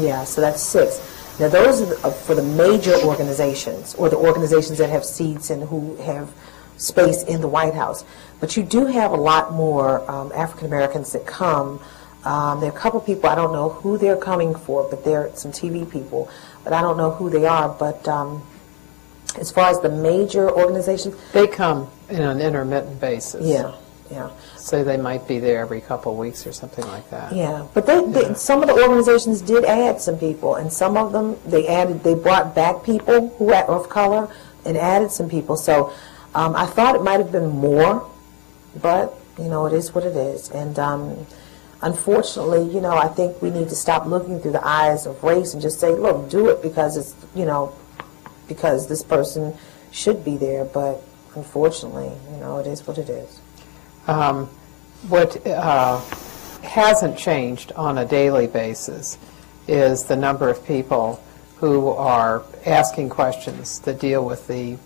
Yeah, so that's 6. Now those are for the major organizations, or the organizations that have seats and who have space in the White House. But you do have a lot more African Americans that come. There are a couple people, I don't know who they're coming for, but they're some TV people, but I don't know who they are. But as far as the major organizations, they come in an intermittent basis. Yeah. So they might be there every couple of weeks or something like that. Yeah, but some of the organizations did add some people, and some of them they brought back people who are of color and added some people. So I thought it might have been more, but you know, it is what it is. And unfortunately, you know, I think we need to stop looking through the eyes of race and just say, look, do it because it's, you know, because this person should be there. But unfortunately, you know, it is what it is. What hasn't changed on a daily basis is the number of people who are asking questions that deal with the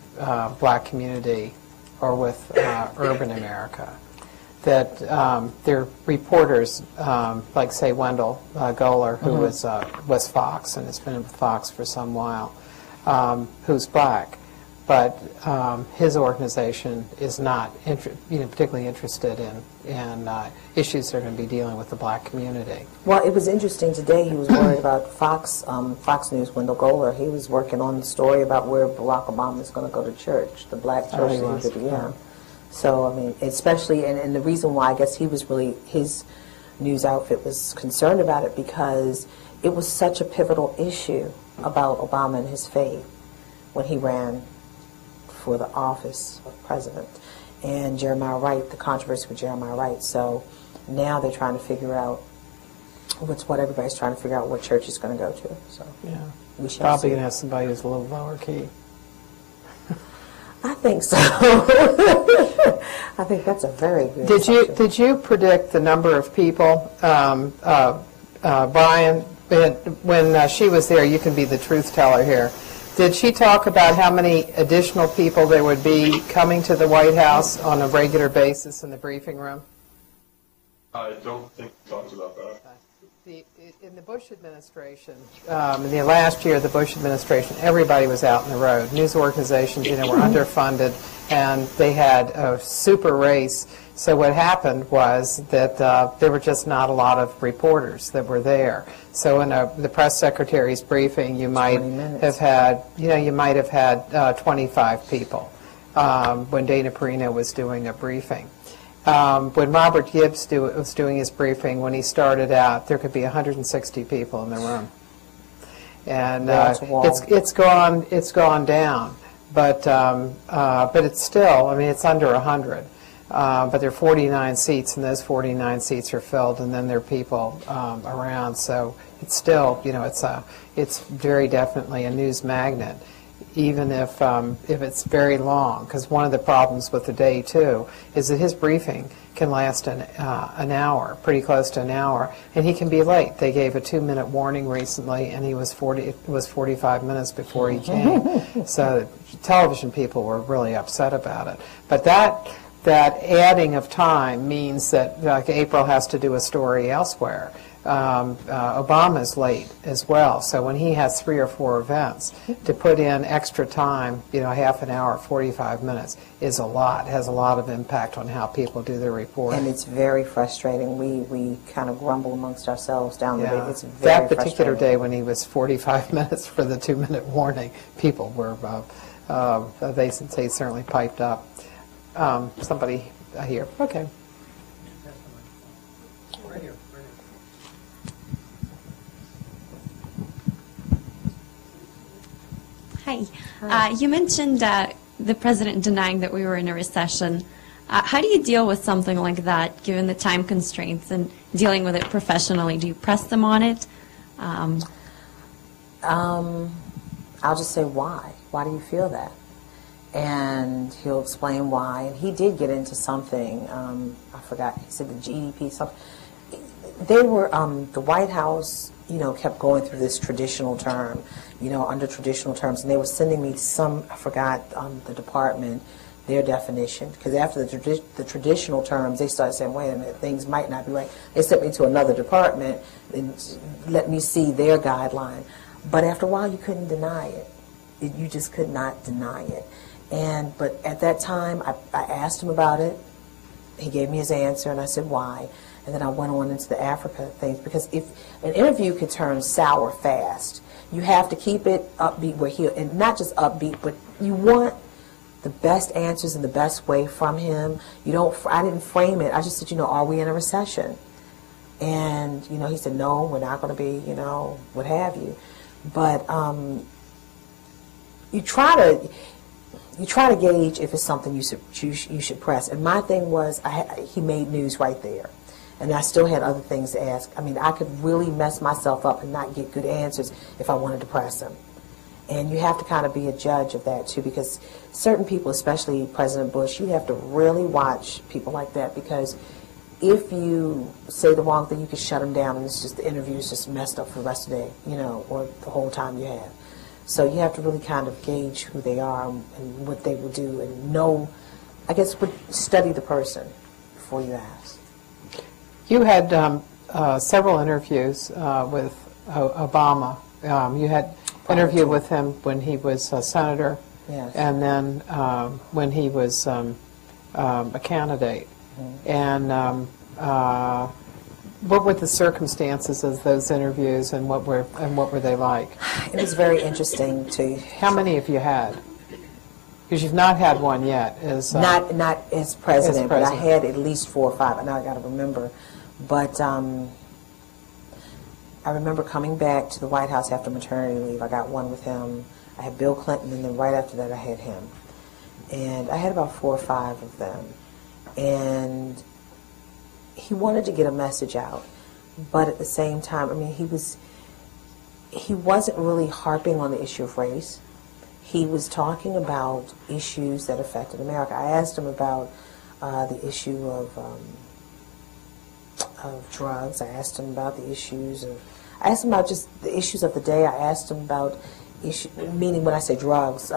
black community or with urban America. That they're reporters, like, say, Wendell Golder, who was Fox and has been with Fox for some while, who's black. But his organization is not particularly interested in issues that are going to be dealing with the black community. Well, it was interesting today. He was worried about Fox News. Wendell Golder. He was working on the story about where Barack Obama is going to go to church, the black church. Yeah. So I mean, especially, and the reason why I guess he was really, his news outfit was concerned about it because it was such a pivotal issue about Obama and his faith when he ran for the office of president, and Jeremiah Wright, the controversy with Jeremiah Wright. So now they're trying to figure out what everybody's trying to figure out what church he's going to go to. So yeah, we shall probably see. going to have somebody who's a little lower key. I think so. I think that's a very good. Did you predict the number of people, Brian? When she was there, you can be the truth teller here. Did she talk about how many additional people there would be coming to the White House on a regular basis in the briefing room? I don't think we talked about that. In the Bush administration, in the last year of the Bush administration, everybody was out in the road. News organizations, were underfunded, and they had a super race. So what happened was that there were just not a lot of reporters that were there. So in the press secretary's briefing, you might have had, 25 people when Dana Perino was doing a briefing. When Robert Gibbs was doing his briefing, when he started out, there could be 160 people in the room, and it's gone down, but it's still, it's under 100, but there are 49 seats, and those 49 seats are filled, and then there are people around, so it's still, it's very definitely a news magnet. Even if it's very long, because one of the problems with the day, too, is that his briefing can last an hour, pretty close to an hour, and he can be late. They gave a 2-minute warning recently, and it was 45 minutes before he came. So television people were really upset about it. But that adding of time means that April has to do a story elsewhere. Obama's late as well, so when he has 3 or 4 events, to put in extra time, half an hour, 45 minutes, is a lot, has a lot of impact on how people do their reporting. And it's very frustrating. We kind of grumble amongst ourselves down the day. It's very that particular day when he was 45 minutes for the 2-minute warning, people were, they certainly piped up. Somebody here. Okay. Right here. Hi. You mentioned the president denying that we were in a recession. How do you deal with something like that, given the time constraints and dealing with it professionally? Do you press them on it? I'll just say why. Why do you feel that? And he'll explain why. And he did get into something. I forgot. He said the GDP something. They were the White House. Kept going through this traditional term, under traditional terms, and they were sending me some, I forgot the department, their definition, because after the traditional terms, they started saying, wait a minute, things might not be right. They sent me to another department and let me see their guideline. But after a while, you couldn't deny it. You just could not deny it. But at that time, I asked him about it. He gave me his answer, and I said, why? And then I went on into the Africa things, because if an interview could turn sour fast, you have to keep it upbeat, and not just upbeat, but you want the best answers in the best way from him. I didn't frame it. I just said, are we in a recession? And, he said, no, we're not going to be, what have you. But you try to gauge if it's something you should press. And my thing was, he made news right there. And I still had other things to ask. I could really mess myself up and not get good answers if I wanted to press him. And you have to kind of be a judge of that, too, because certain people, especially President Bush, you have to really watch people like that, because if you say the wrong thing, you can shut them down, and it's just the interview is just messed up for the rest of the day, or the whole time you have. So you have to really kind of gauge who they are and what they will do, and know, study the person before you ask. You had several interviews with Obama. You had an interview with him when he was a senator, yes, and then when he was a candidate. Mm-hmm. And what were the circumstances of those interviews, and what were they like? It was very interesting to. How many have you had? Because you've not had one yet. Not as president, but I had at least 4 or 5. Now I got to remember. But I remember coming back to the White House after maternity leave. I got one with him. I had Bill Clinton, and then right after that I had him. And I had about 4 or 5 of them. And he wanted to get a message out. But at the same time, he wasn't really harping on the issue of race. He was talking about issues that affected America. I asked him about the issue of drugs. I asked him about the issues of. I asked him about just the issues of the day. I asked him about meaning when I say drugs,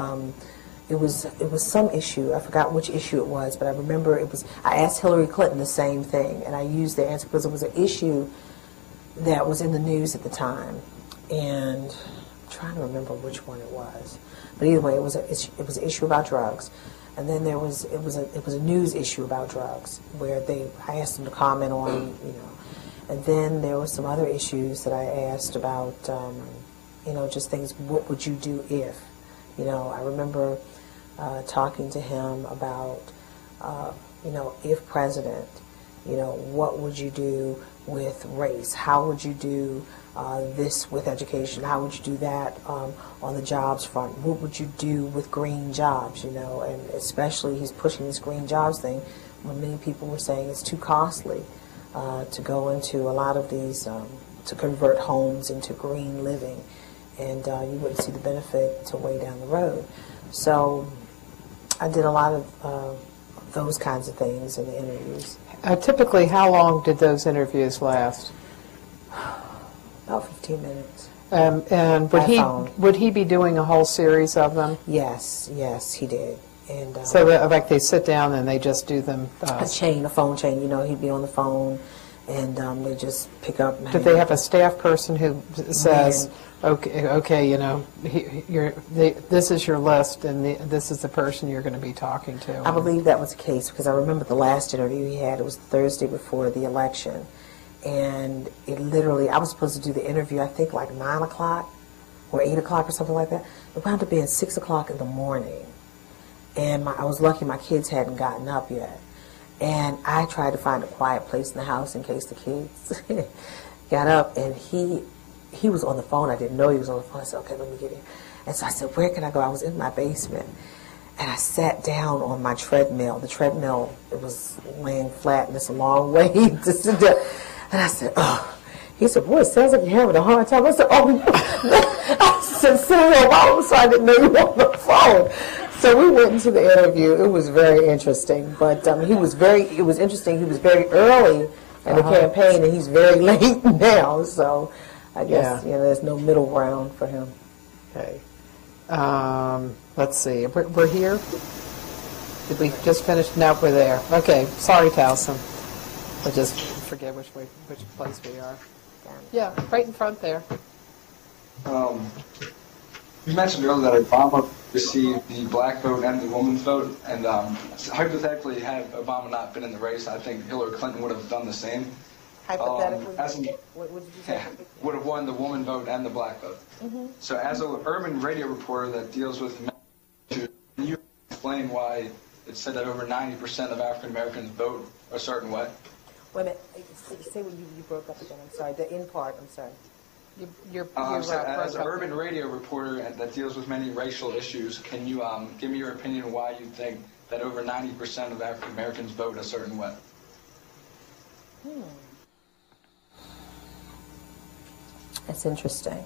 was some issue. I forgot which issue it was, but I remember it was. I asked Hillary Clinton the same thing, and I used the answer because it was an issue that was in the news at the time, and I'm trying to remember which one it was. But either way, it was an issue about drugs, and then it was a news issue about drugs where I asked them to comment on, and then there were some other issues that I asked about, just things. What would you do if? I remember talking to him about, if president, what would you do with race? How would you do this with education? How would you do that on the jobs front? What would you do with green jobs? And especially he's pushing this green jobs thing when many people were saying it's too costly to go into a lot of these, to convert homes into green living. And you wouldn't see the benefit until way down the road. So I did a lot of those kinds of things in the interviews. Typically, how long did those interviews last? About 15 minutes. And would he be doing a whole series of them? Yes, he did. And so that, they sit down and they just do them? A phone chain. He'd be on the phone, and they just pick up. Did they have a staff person who says, okay, this is your list, and this is the person you're going to be talking to? I believe that was the case, because I remember the last interview he had, it was Thursday before the election, and it literally, I was supposed to do the interview, I think, like 9 o'clock or 8 o'clock or something like that. It wound up being 6 o'clock in the morning, and I was lucky my kids hadn't gotten up yet, and I tried to find a quiet place in the house in case the kids got up, and he was on the phone. I didn't know he was on the phone. I said, okay, let me get in. And so I said, where can I go? I was in my basement. And I sat down on my treadmill. The treadmill, it was laying flat, and it's a long way to sit down. And I said, oh. He said, boy, it sounds like you're having a hard time. I said, oh, no. I said, Sarah, why? So I didn't know you were on the phone. So we went into the interview. It was very interesting. But it was interesting. He was very early in the campaign, and he's very late now. So I guess there's no middle ground for him. Okay. Let's see. We're here? Did we just finish? No, we're there. Okay. Sorry, Towson. I just forget which place we are. Yeah, right in front there. You mentioned earlier that Obama received the black vote and the woman's vote, and hypothetically, had Obama not been in the race, I think Hillary Clinton would have done the same. Hypothetically, what did you say? Would have won the woman vote and the black vote. Mm-hmm. So as an urban radio reporter that deals with men, can you explain why it said that over 90% of African Americans vote a certain way? Wait a minute. Say what you broke up again. I'm sorry. The in part. I'm sorry. As an urban radio reporter that deals with many racial issues, can you give me your opinion on why you think that over 90% of African Americans vote a certain way? That's interesting.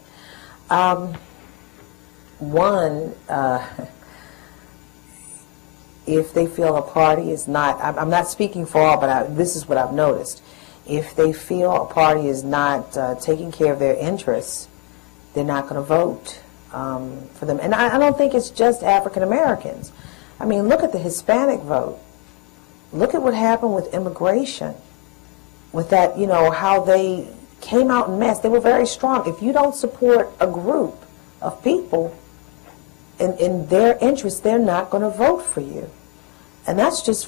If they feel a party is not, I'm not speaking for all, but this is what I've noticed. If they feel a party is not taking care of their interests, they're not going to vote for them. And I don't think it's just African Americans. I mean, look at the Hispanic vote. Look at what happened with immigration, with that, how they came out in mass. They were very strong. If you don't support a group of people in their interests, they're not going to vote for you. And that's just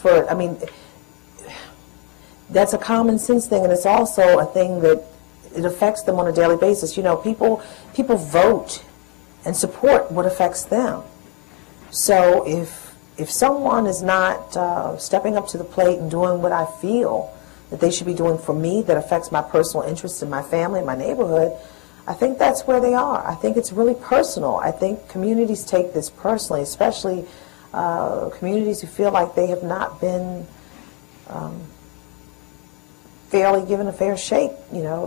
that's a common sense thing, and it's also a thing that it affects them on a daily basis. People vote and support what affects them. So if someone is not stepping up to the plate and doing what I feel that they should be doing for me, that affects my personal interests in my family, my neighborhood, I think that's where they are. I think it's really personal. I think communities take this personally, especially communities who feel like they have not been fairly given a fair shake,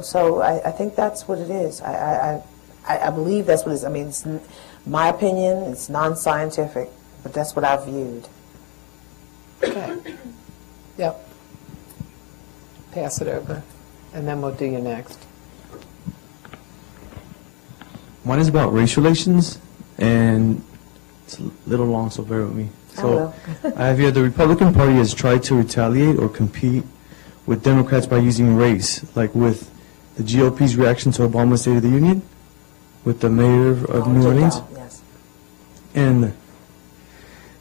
So I think that's what it is. I believe that's what it is. I mean, it's my opinion. It's non-scientific, but that's what I've viewed. Okay. Yep. Pass it over, and then we'll do you next. One is about race relations, and it's little long, so bear with me. I So will. I have here, the Republican Party has tried to retaliate or compete with Democrats by using race, like with the GOP's reaction to Obama's State of the Union, with the mayor of New Orleans. Yes. And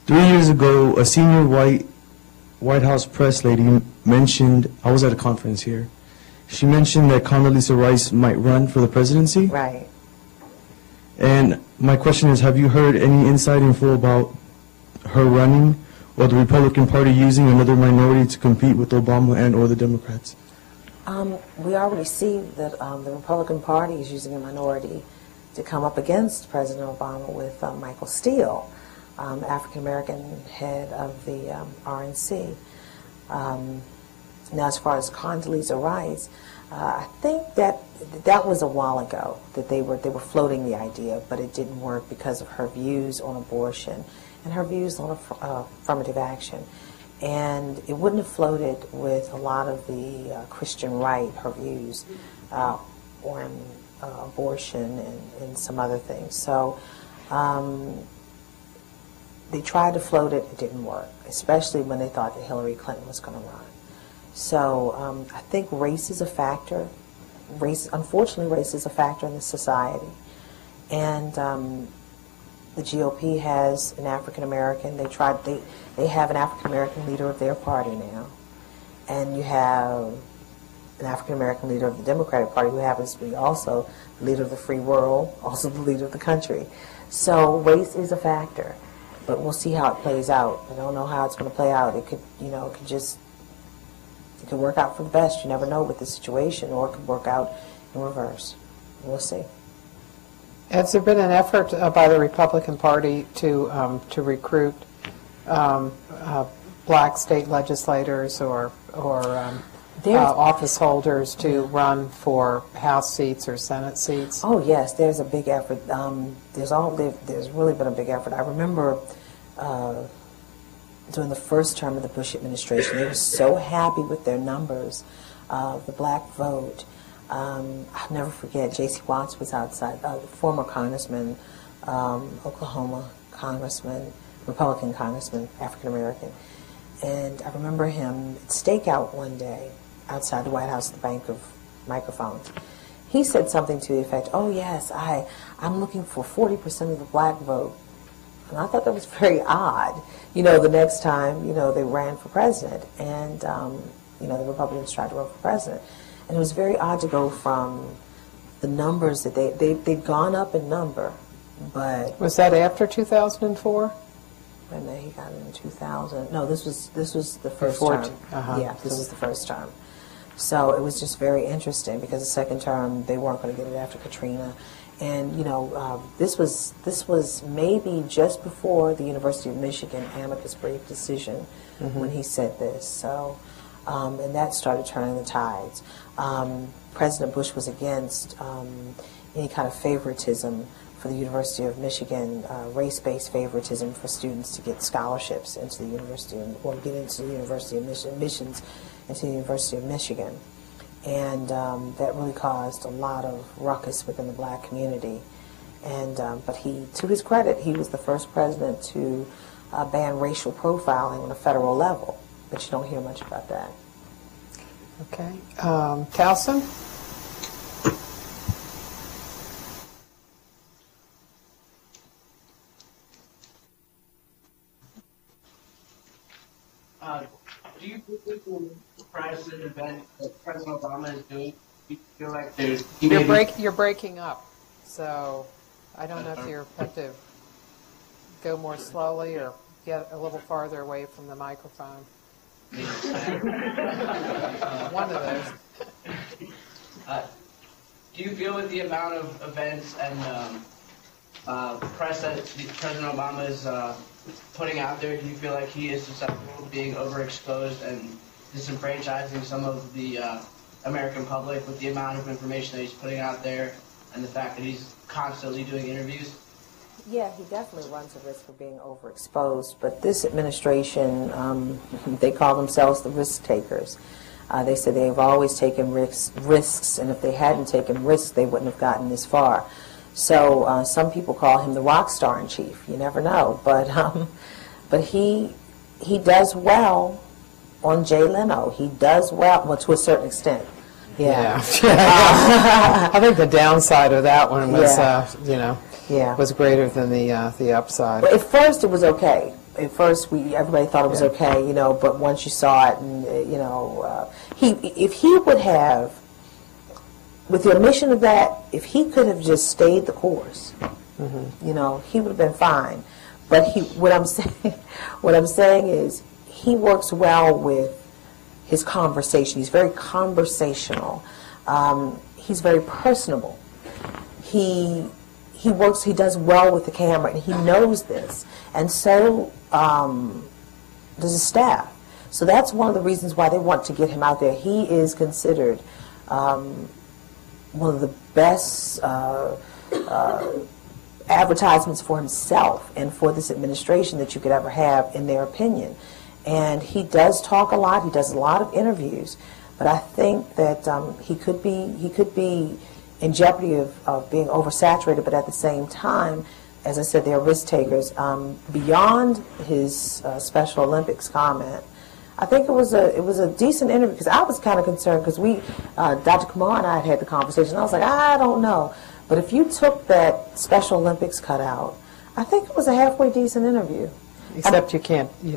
3 years ago, a senior White House press lady mentioned, I was at a conference here, she mentioned that Condoleezza Rice might run for the presidency. Right. And my question is, have you heard any inside info about her running or the Republican Party using another minority to compete with Obama and or the Democrats? We already see that the Republican Party is using a minority to come up against President Obama with Michael Steele, African-American head of the RNC. Now, as far as Condoleezza Rice, I think that was a while ago that they were floating the idea, but it didn't work because of her views on abortion and her views on affirmative action. And it wouldn't have floated with a lot of the Christian right, her views on abortion and some other things. So they tried to float it, it didn't work, especially when they thought that Hillary Clinton was going to run. So I think race is a factor. Unfortunately, race is a factor in this society. And the GOP has an African-American. They have an African-American leader of their party now. And you have an African-American leader of the Democratic Party who happens to be also the leader of the free world, also the leader of the country. So race is a factor. But we'll see how it plays out. I don't know how it's going to play out. It could work out for the best. You never know with the situation, or it could work out in reverse. We'll see. Has there been an effort by the Republican Party to recruit black state legislators or office holders to run for House seats or Senate seats? Oh yes, there's a big effort. There's really been a big effort. I remember during the first term of the Bush administration, they were so happy with their numbers of the black vote. I'll never forget, J.C. Watts was outside, former congressman, Oklahoma congressman, Republican congressman, African-American. And I remember him at stakeout one day outside the White House at the Bank of Microphones. He said something to the effect, oh yes, I'm looking for 40% of the black vote. And I thought that was very odd. The next time, they ran for president, and, the Republicans tried to run for president. And it was very odd to go from the numbers that they'd gone up in number, but... Was that after 2004? And then he got it in 2000. No, this was the first Before term. Yeah, this was the first term. So it was just very interesting because the second term, they weren't going to get it after Katrina. And, this was maybe just before the University of Michigan amicus brief decision when he said this. So, and that started turning the tides. President Bush was against any kind of favoritism for the University of Michigan, race-based favoritism for students to get scholarships into the university or get into the University of admissions into the University of Michigan. And that really caused a lot of ruckus within the black community. And but to his credit, he was the first president to ban racial profiling on a federal level. But you don't hear much about that. Okay. Towson? Do you think this president event that President Obama is doing, do you feel like there's... You're breaking up, so I don't know if you have to go more slowly or get a little farther away from the microphone. One of those. Do you feel with the amount of events and press that President Obama is putting out there, do you feel like he is susceptible to being overexposed and disenfranchising some of the American public with the amount of information that he's putting out there and the fact that he's constantly doing interviews? Yeah, he definitely runs a risk of being overexposed. But this administration, they call themselves the risk takers. They say they've always taken risks, and if they hadn't taken risks, they wouldn't have gotten this far. So some people call him the rock star in chief. You never know, but he does well on Jay Leno. He does well to a certain extent. Yeah. I think the downside of that one was, was greater than the upside. Well, at first, it was okay. At first, everybody thought it was okay, But once you saw it, and if he would have, with the omission of that, if he could have just stayed the course, he would have been fine. But what I'm saying is, he works well with his conversation. He's very conversational. He's very personable. He does well with the camera, and he knows this. And so does his staff. So that's one of the reasons why they want to get him out there. He is considered one of the best advertisements for himself and for this administration that you could ever have, in their opinion. And he does talk a lot. He does a lot of interviews. But I think that he could be in jeopardy of being oversaturated. But at the same time, as I said, they're risk takers. Beyond his Special Olympics comment, I think it was a decent interview, because I was kind of concerned, because Dr. Kumar and I had the conversation. I was like, I don't know. But if you took that Special Olympics cutout, I think it was a halfway decent interview. Except you can't do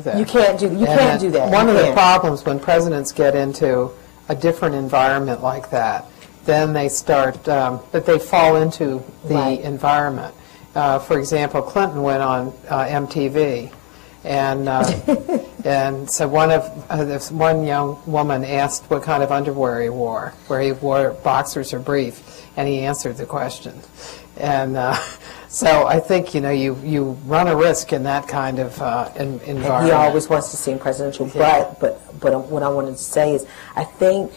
that. You can't do that. One of the problems when presidents get into a different environment like that, then they start, that they fall into the environment. For example, Clinton went on MTV, and so this one young woman asked what kind of underwear he wore, where he wore boxers or brief, and he answered the question. And so I think you run a risk in that kind of environment. And he always wants to seem presidential. But what I wanted to say is, I think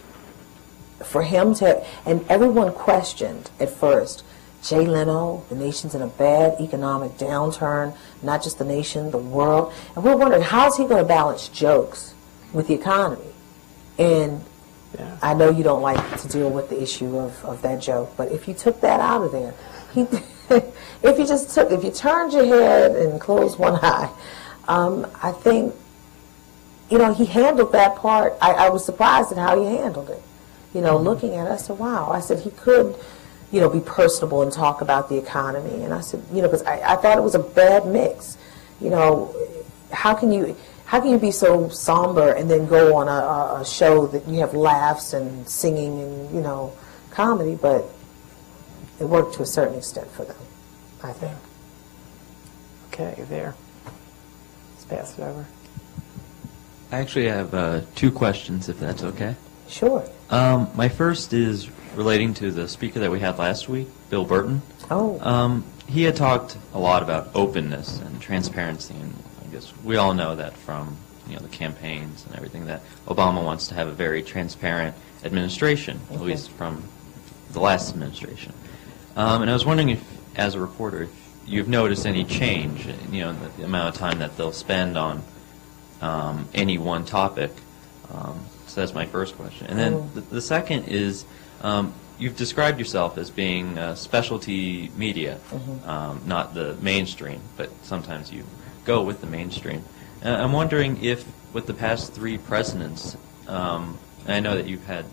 for him to, and everyone questioned at first, Jay Leno, the nation's in a bad economic downturn, not just the nation, the world. And we're wondering, how is he going to balance jokes with the economy? And I know you don't like to deal with the issue of that joke, but if you took that out of there, if you turned your head and closed one eye, I think, he handled that part. I was surprised at how he handled it. Looking at it, I said, wow. I said, he could, be personable and talk about the economy. And I said, because I thought it was a bad mix. How can you be so somber and then go on a show that you have laughs and singing and, comedy, but it worked to a certain extent for them, I think. Okay, there. Let's pass it over. I actually have 2 questions, if that's okay. Sure. My first is relating to the speaker that we had last week, Bill Burton. Oh. He had talked a lot about openness and transparency, and I guess we all know that from the campaigns and everything, that Obama wants to have a very transparent administration, at least from the last administration. And I was wondering if, as a reporter, if you've noticed any change, in the amount of time that they'll spend on any one topic. So that's my first question. And then the second is, you've described yourself as being specialty media, not the mainstream, but sometimes you go with the mainstream. I'm wondering if, with the past 3 presidents, and I know that you've had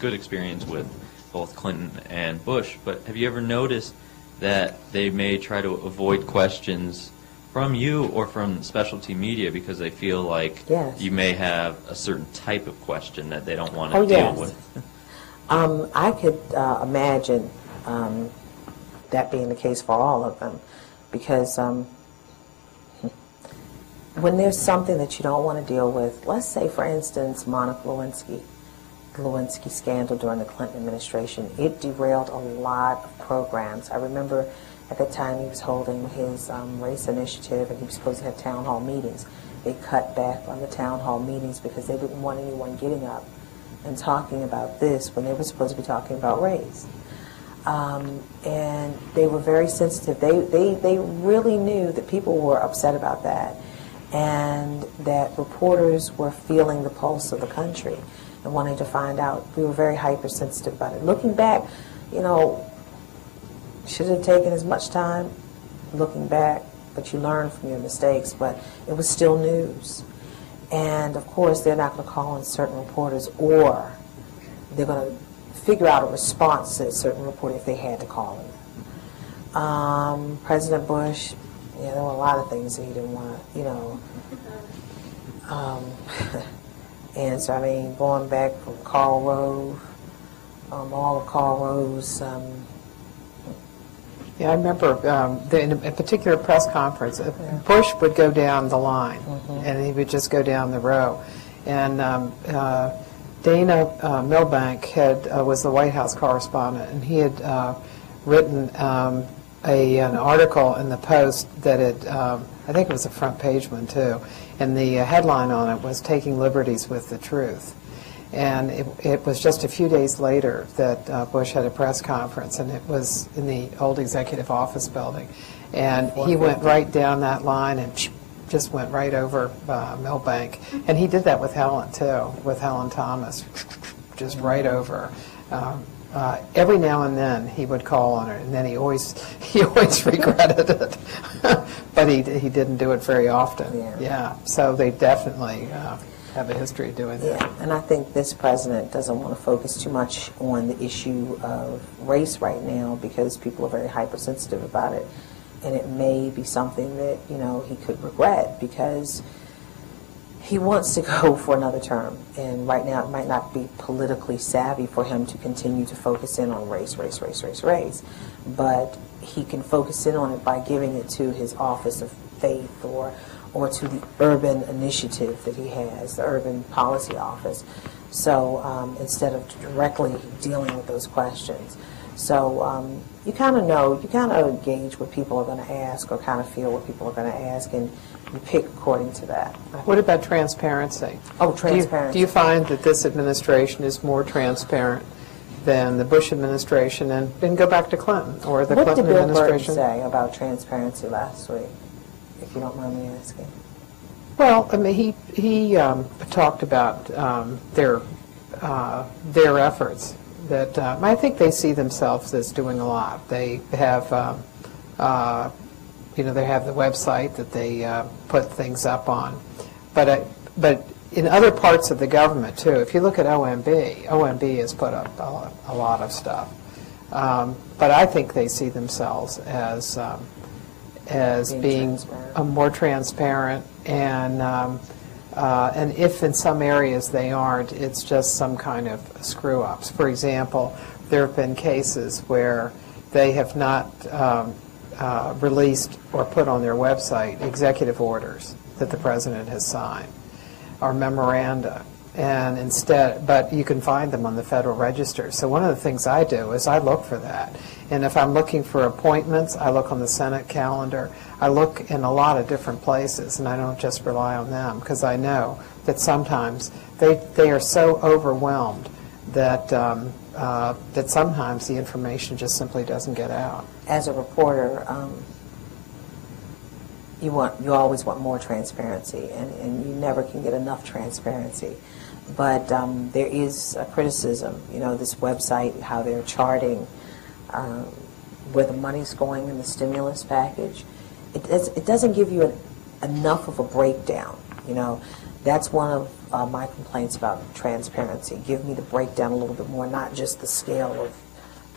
good experience with both Clinton and Bush, but have you ever noticed that they may try to avoid questions from you or from specialty media because they feel like you may have a certain type of question that they don't want to deal with? I could imagine that being the case for all of them, because when there's something that you don't want to deal with, let's say, for instance, Monica Lewinsky, the Lewinsky scandal during the Clinton administration, it derailed a lot of programs. I remember at that time he was holding his race initiative, and he was supposed to have town hall meetings. They cut back on the town hall meetings because they didn't want anyone getting up and talking about this when they were supposed to be talking about race. And they were very sensitive. They really knew that people were upset about that, and that reporters were feeling the pulse of the country and wanting to find out. We were very hypersensitive about it. Looking back, should have taken as much time looking back, but you learn from your mistakes, but it was still news. And of course, they're not going to call in certain reporters, or they're going to figure out a response to a certain reporter if they had to call in. President Bush, yeah, there were a lot of things that he didn't want, you know. And so, I mean, going back from Karl Rove, all of Karl Rove's. Yeah, I remember in a particular press conference, Bush would go down the line, and he would just go down the row. And Dana Milbank was the White House correspondent, and he had written an article in the Post that I think it was a front page one too, and the headline on it was "Taking Liberties with the Truth." And it was just a few days later that Bush had a press conference, and it was in the old executive office building. And he went right down that line and just went right over Milbank. And he did that with Helen, too, with Helen Thomas, just right over. Every now and then he would call on her, and then he always regretted it. But he didn't do it very often. Yeah. So they definitely have a history of doing that. Yeah, and I think this president doesn't want to focus too much on the issue of race right now because people are very hypersensitive about it, and it may be something that, you know, he could regret because he wants to go for another term, and right now it might not be politically savvy for him to continue to focus in on race, but he can focus in on it by giving it to his office of faith or to the urban initiative that he has, the urban policy office. So instead of directly dealing with those questions. So you kind of know, you kind of gauge what people are going to ask or kind of feel what people are going to ask, and you pick according to that. What about transparency? Oh, transparency. Do you find that this administration is more transparent than the Bush administration, and go back to Clinton or the Clinton administration? What did Bill Burton say about transparency last week, if you don't mind me asking? Well, I mean, he talked about their efforts. That I think they see themselves as doing a lot. They have, they have the website that they put things up on, but in other parts of the government too. If you look at OMB has put up a lot of stuff, but I think they see themselves as being more transparent, and if in some areas they aren't, it's just some kind of screw-ups. For example, there have been cases where they have not released or put on their website executive orders that the president has signed or memoranda, and instead, but you can find them on the Federal Register. So one of the things I do is I look for that. And if I'm looking for appointments, I look on the Senate calendar. I look in a lot of different places, and I don't just rely on them, because I know that sometimes they are so overwhelmed that that sometimes the information just simply doesn't get out. As a reporter, you always want more transparency, and you never can get enough transparency. But there is a criticism, this website, how they're charting where the money's going in the stimulus package. It doesn't give you enough of a breakdown. That's one of my complaints about transparency. Give me the breakdown a little bit more, not just the scale of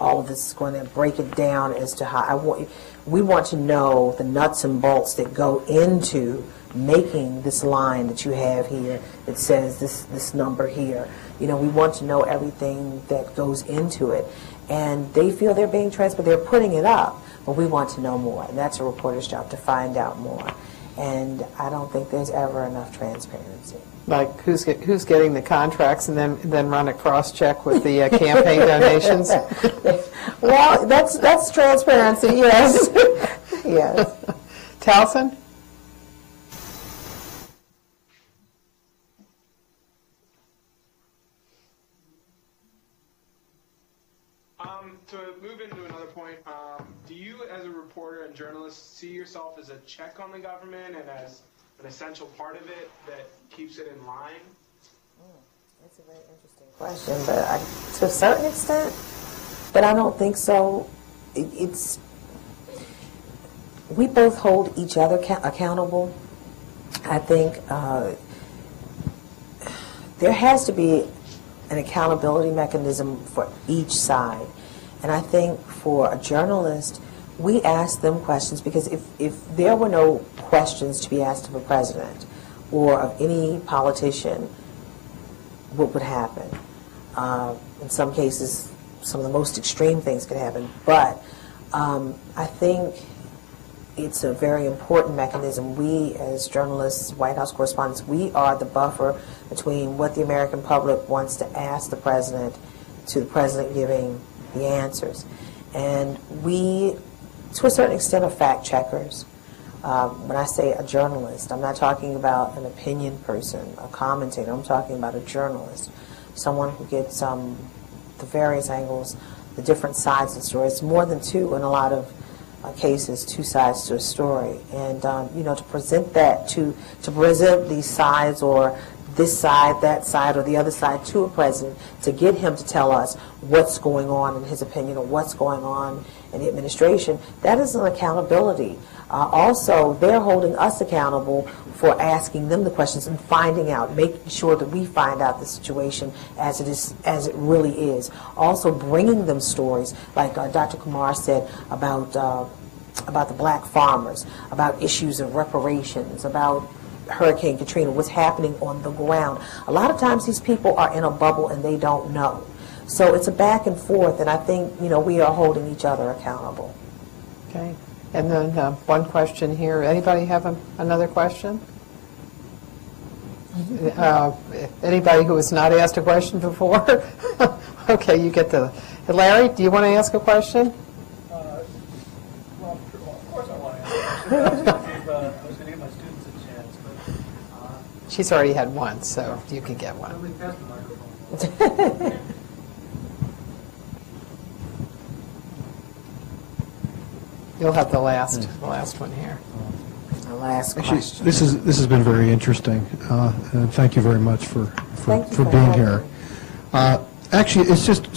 all of this is going to break it down as to how we want to know the nuts and bolts that go into making this line that you have here that says this number here. We want to know everything that goes into it. And they feel they're being transparent, they're putting it up, but we want to know more. And that's a reporter's job, to find out more. And I don't think there's ever enough transparency. Like who's getting the contracts, and then run a cross-check with the campaign donations? Well, that's transparency, yes. Yes. Towson? To move into another point, do you, as a reporter and journalist, see yourself as a check on the government and as an essential part of it that keeps it in line? That's a very interesting question, but to a certain extent, but I don't think so we both hold each other accountable. I think there has to be an accountability mechanism for each side. And I think for a journalist, we ask them questions because if there were no questions to be asked of a president or of any politician, what would happen? In some cases, some of the most extreme things could happen. But I think it's a very important mechanism. We, as journalists, White House correspondents, we are the buffer between what the American public wants to ask the president to the president giving the answers. And we, to a certain extent, are fact checkers. When I say a journalist, I'm not talking about an opinion person, a commentator. I'm talking about a journalist, someone who gets the various angles, the different sides of the story. It's more than two in a lot of cases, two sides to a story. And, to present that, to present these sides or this side, that side, or the other side to a president, to get him to tell us what's going on in his opinion or what's going on in the administration, that is an accountability. Also, they're holding us accountable for asking them the questions and finding out, making sure that we find out the situation as it really is. Also, bringing them stories, like Dr. Kumar said about the black farmers, about issues of reparations, about Hurricane Katrina, what's happening on the ground. A lot of times these people are in a bubble and they don't know. So it's a back and forth, and I think, we are holding each other accountable. Okay. And then one question here. Anybody have another question? Anybody who has not asked a question before? Okay, you get the... Larry, do you want to ask a question? Well, of course I want to ask a question. I was going to give my students a chance, but... She's already had one, so you can get one. Nobody passed the microphone. You'll have the last one here. The last Actually, question. this has been very interesting. And thank you very much for being here. Actually, it's just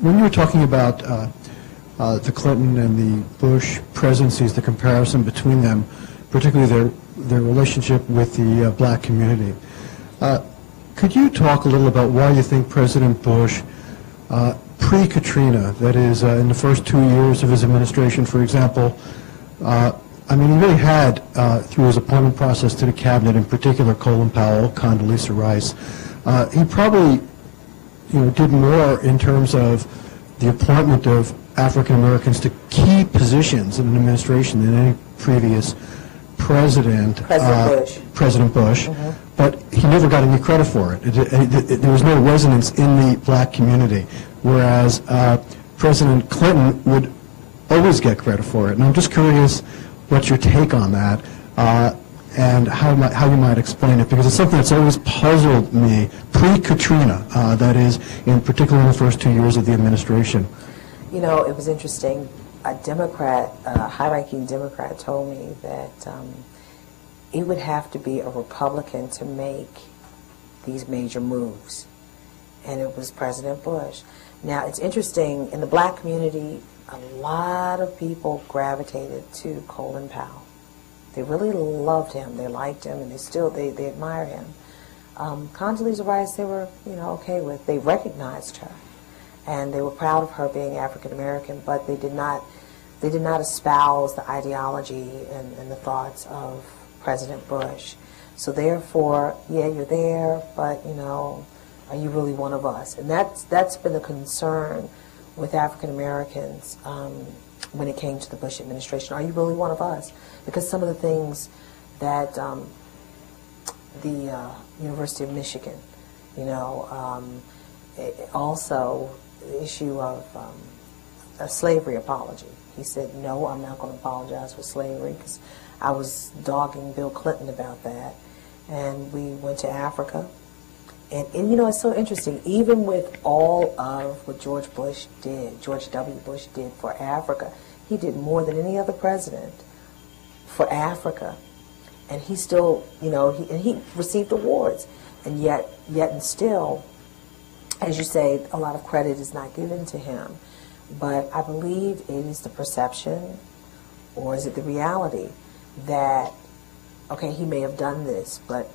when you were talking about the Clinton and the Bush presidencies, the comparison between them, particularly their relationship with the black community. Could you talk a little about why you think President Bush, pre-Katrina, that is, in the first 2 years of his administration, for example, he really had, through his appointment process to the cabinet, in particular Colin Powell, Condoleezza Rice, he probably, did more in terms of the appointment of African Americans to key positions in an administration than any previous president. President Bush. Mm-hmm. But he never got any credit for it. There was no resonance in the black community, whereas President Clinton would always get credit for it. And I'm just curious what's your take on that and how you might explain it, because it's something that's always puzzled me pre-Katrina, that is, in particular in the first 2 years of the administration. It was interesting. A Democrat, a high-ranking Democrat told me that it would have to be a Republican to make these major moves, and it was President Bush. Now, it's interesting, in the black community, a lot of people gravitated to Colin Powell. They really loved him, they liked him, and they admire him. Condoleezza Rice, they were, okay with. They recognized her, and they were proud of her being African American, but they did not espouse the ideology and the thoughts of President Bush. So therefore, yeah, you're there, but are you really one of us? And that's been a concern with African Americans when it came to the Bush administration. Are you really one of us? Because some of the things that the University of Michigan, also the issue of a slavery apology. He said, no, I'm not going to apologize for slavery, because I was dogging Bill Clinton about that. And we went to Africa. And it's so interesting, even with all of what George W. Bush did for Africa, he did more than any other president for Africa. And he still, he received awards. And yet and still, as you say, a lot of credit is not given to him. But I believe it is the perception, or is it the reality, that, okay, he may have done this, but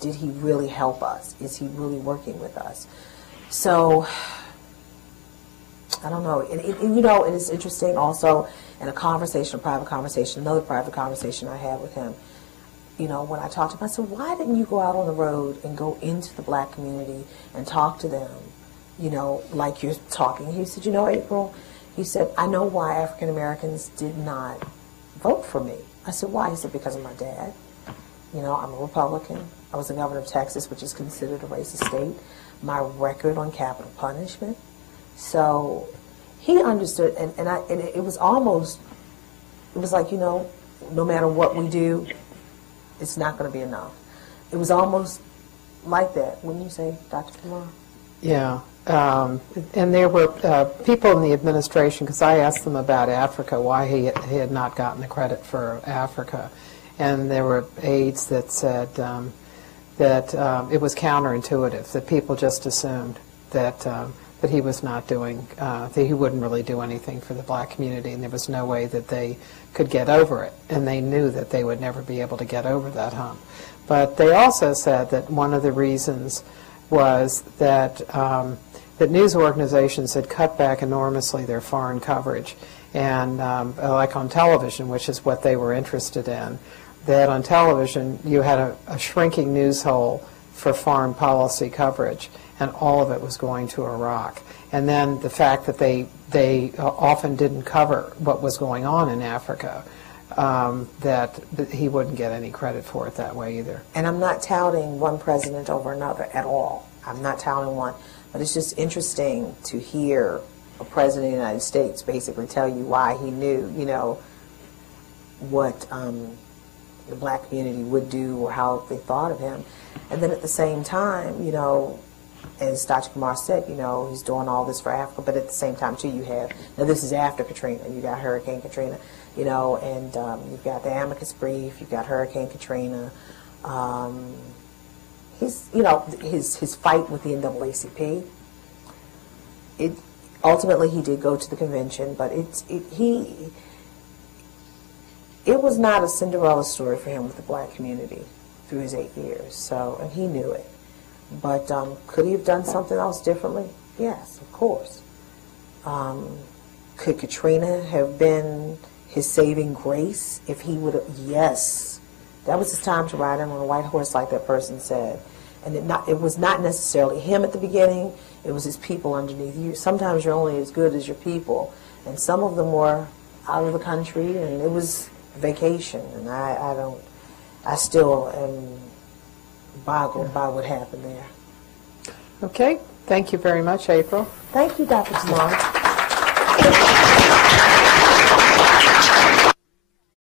did he really help us? Is he really working with us? So, I don't know. And you know, and it's interesting also in a conversation, a private conversation, another private conversation I had with him, you know, when I talked to him, I said, why didn't you go out on the road and go into the black community and talk to them, you know, like you're talking? He said, you know, April, he said, I know why African Americans did not vote for me. I said, why? He said, because of my dad. You know, I'm a Republican. I was the governor of Texas, which is considered a racist state. My record on capital punishment. So he understood, and it was almost, it was like, you know, no matter what we do, it's not going to be enough. It was almost like that, wouldn't you say, Dr. Kumar? Yeah. And there were people in the administration, because I asked them about Africa, why he had not gotten the credit for Africa. And there were aides that said that it was counterintuitive, that people just assumed that that he was not doing, that he wouldn't really do anything for the black community, and there was no way that they could get over it. And they knew that they would never be able to get over that hump. But they also said that one of the reasons was that that news organizations had cut back enormously their foreign coverage, and like on television, which is what they were interested in, that on television you had a shrinking news hole for foreign policy coverage, and all of it was going to Iraq. And then the fact that they often didn't cover what was going on in Africa, that he wouldn't get any credit for it that way either. And I'm not touting one president over another at all. I'm not touting one. But it's just interesting to hear a president of the United States basically tell you why he knew, you know, what the black community would do or how they thought of him. And then at the same time, you know, as Dr. Kumar said, you know, he's doing all this for Africa, but at the same time, too, you have, now this is after Katrina, you got Hurricane Katrina, you know, and you've got the amicus brief, you've got Hurricane Katrina. He's, you know, his fight with the NAACP, ultimately he did go to the convention, but it was not a Cinderella story for him with the black community through his 8 years, so, and he knew it. But could he have done something else differently? Yes, of course. Could Katrina have been his saving grace if he would have? Yes. That was his time to ride in on a white horse, like that person said. And it was not necessarily him at the beginning, it was his people underneath you. Sometimes you're only as good as your people. And some of them were out of the country, and it was vacation. And I still am boggled by what happened there. Okay. Thank you very much, April. Thank you, Dr. Kumar.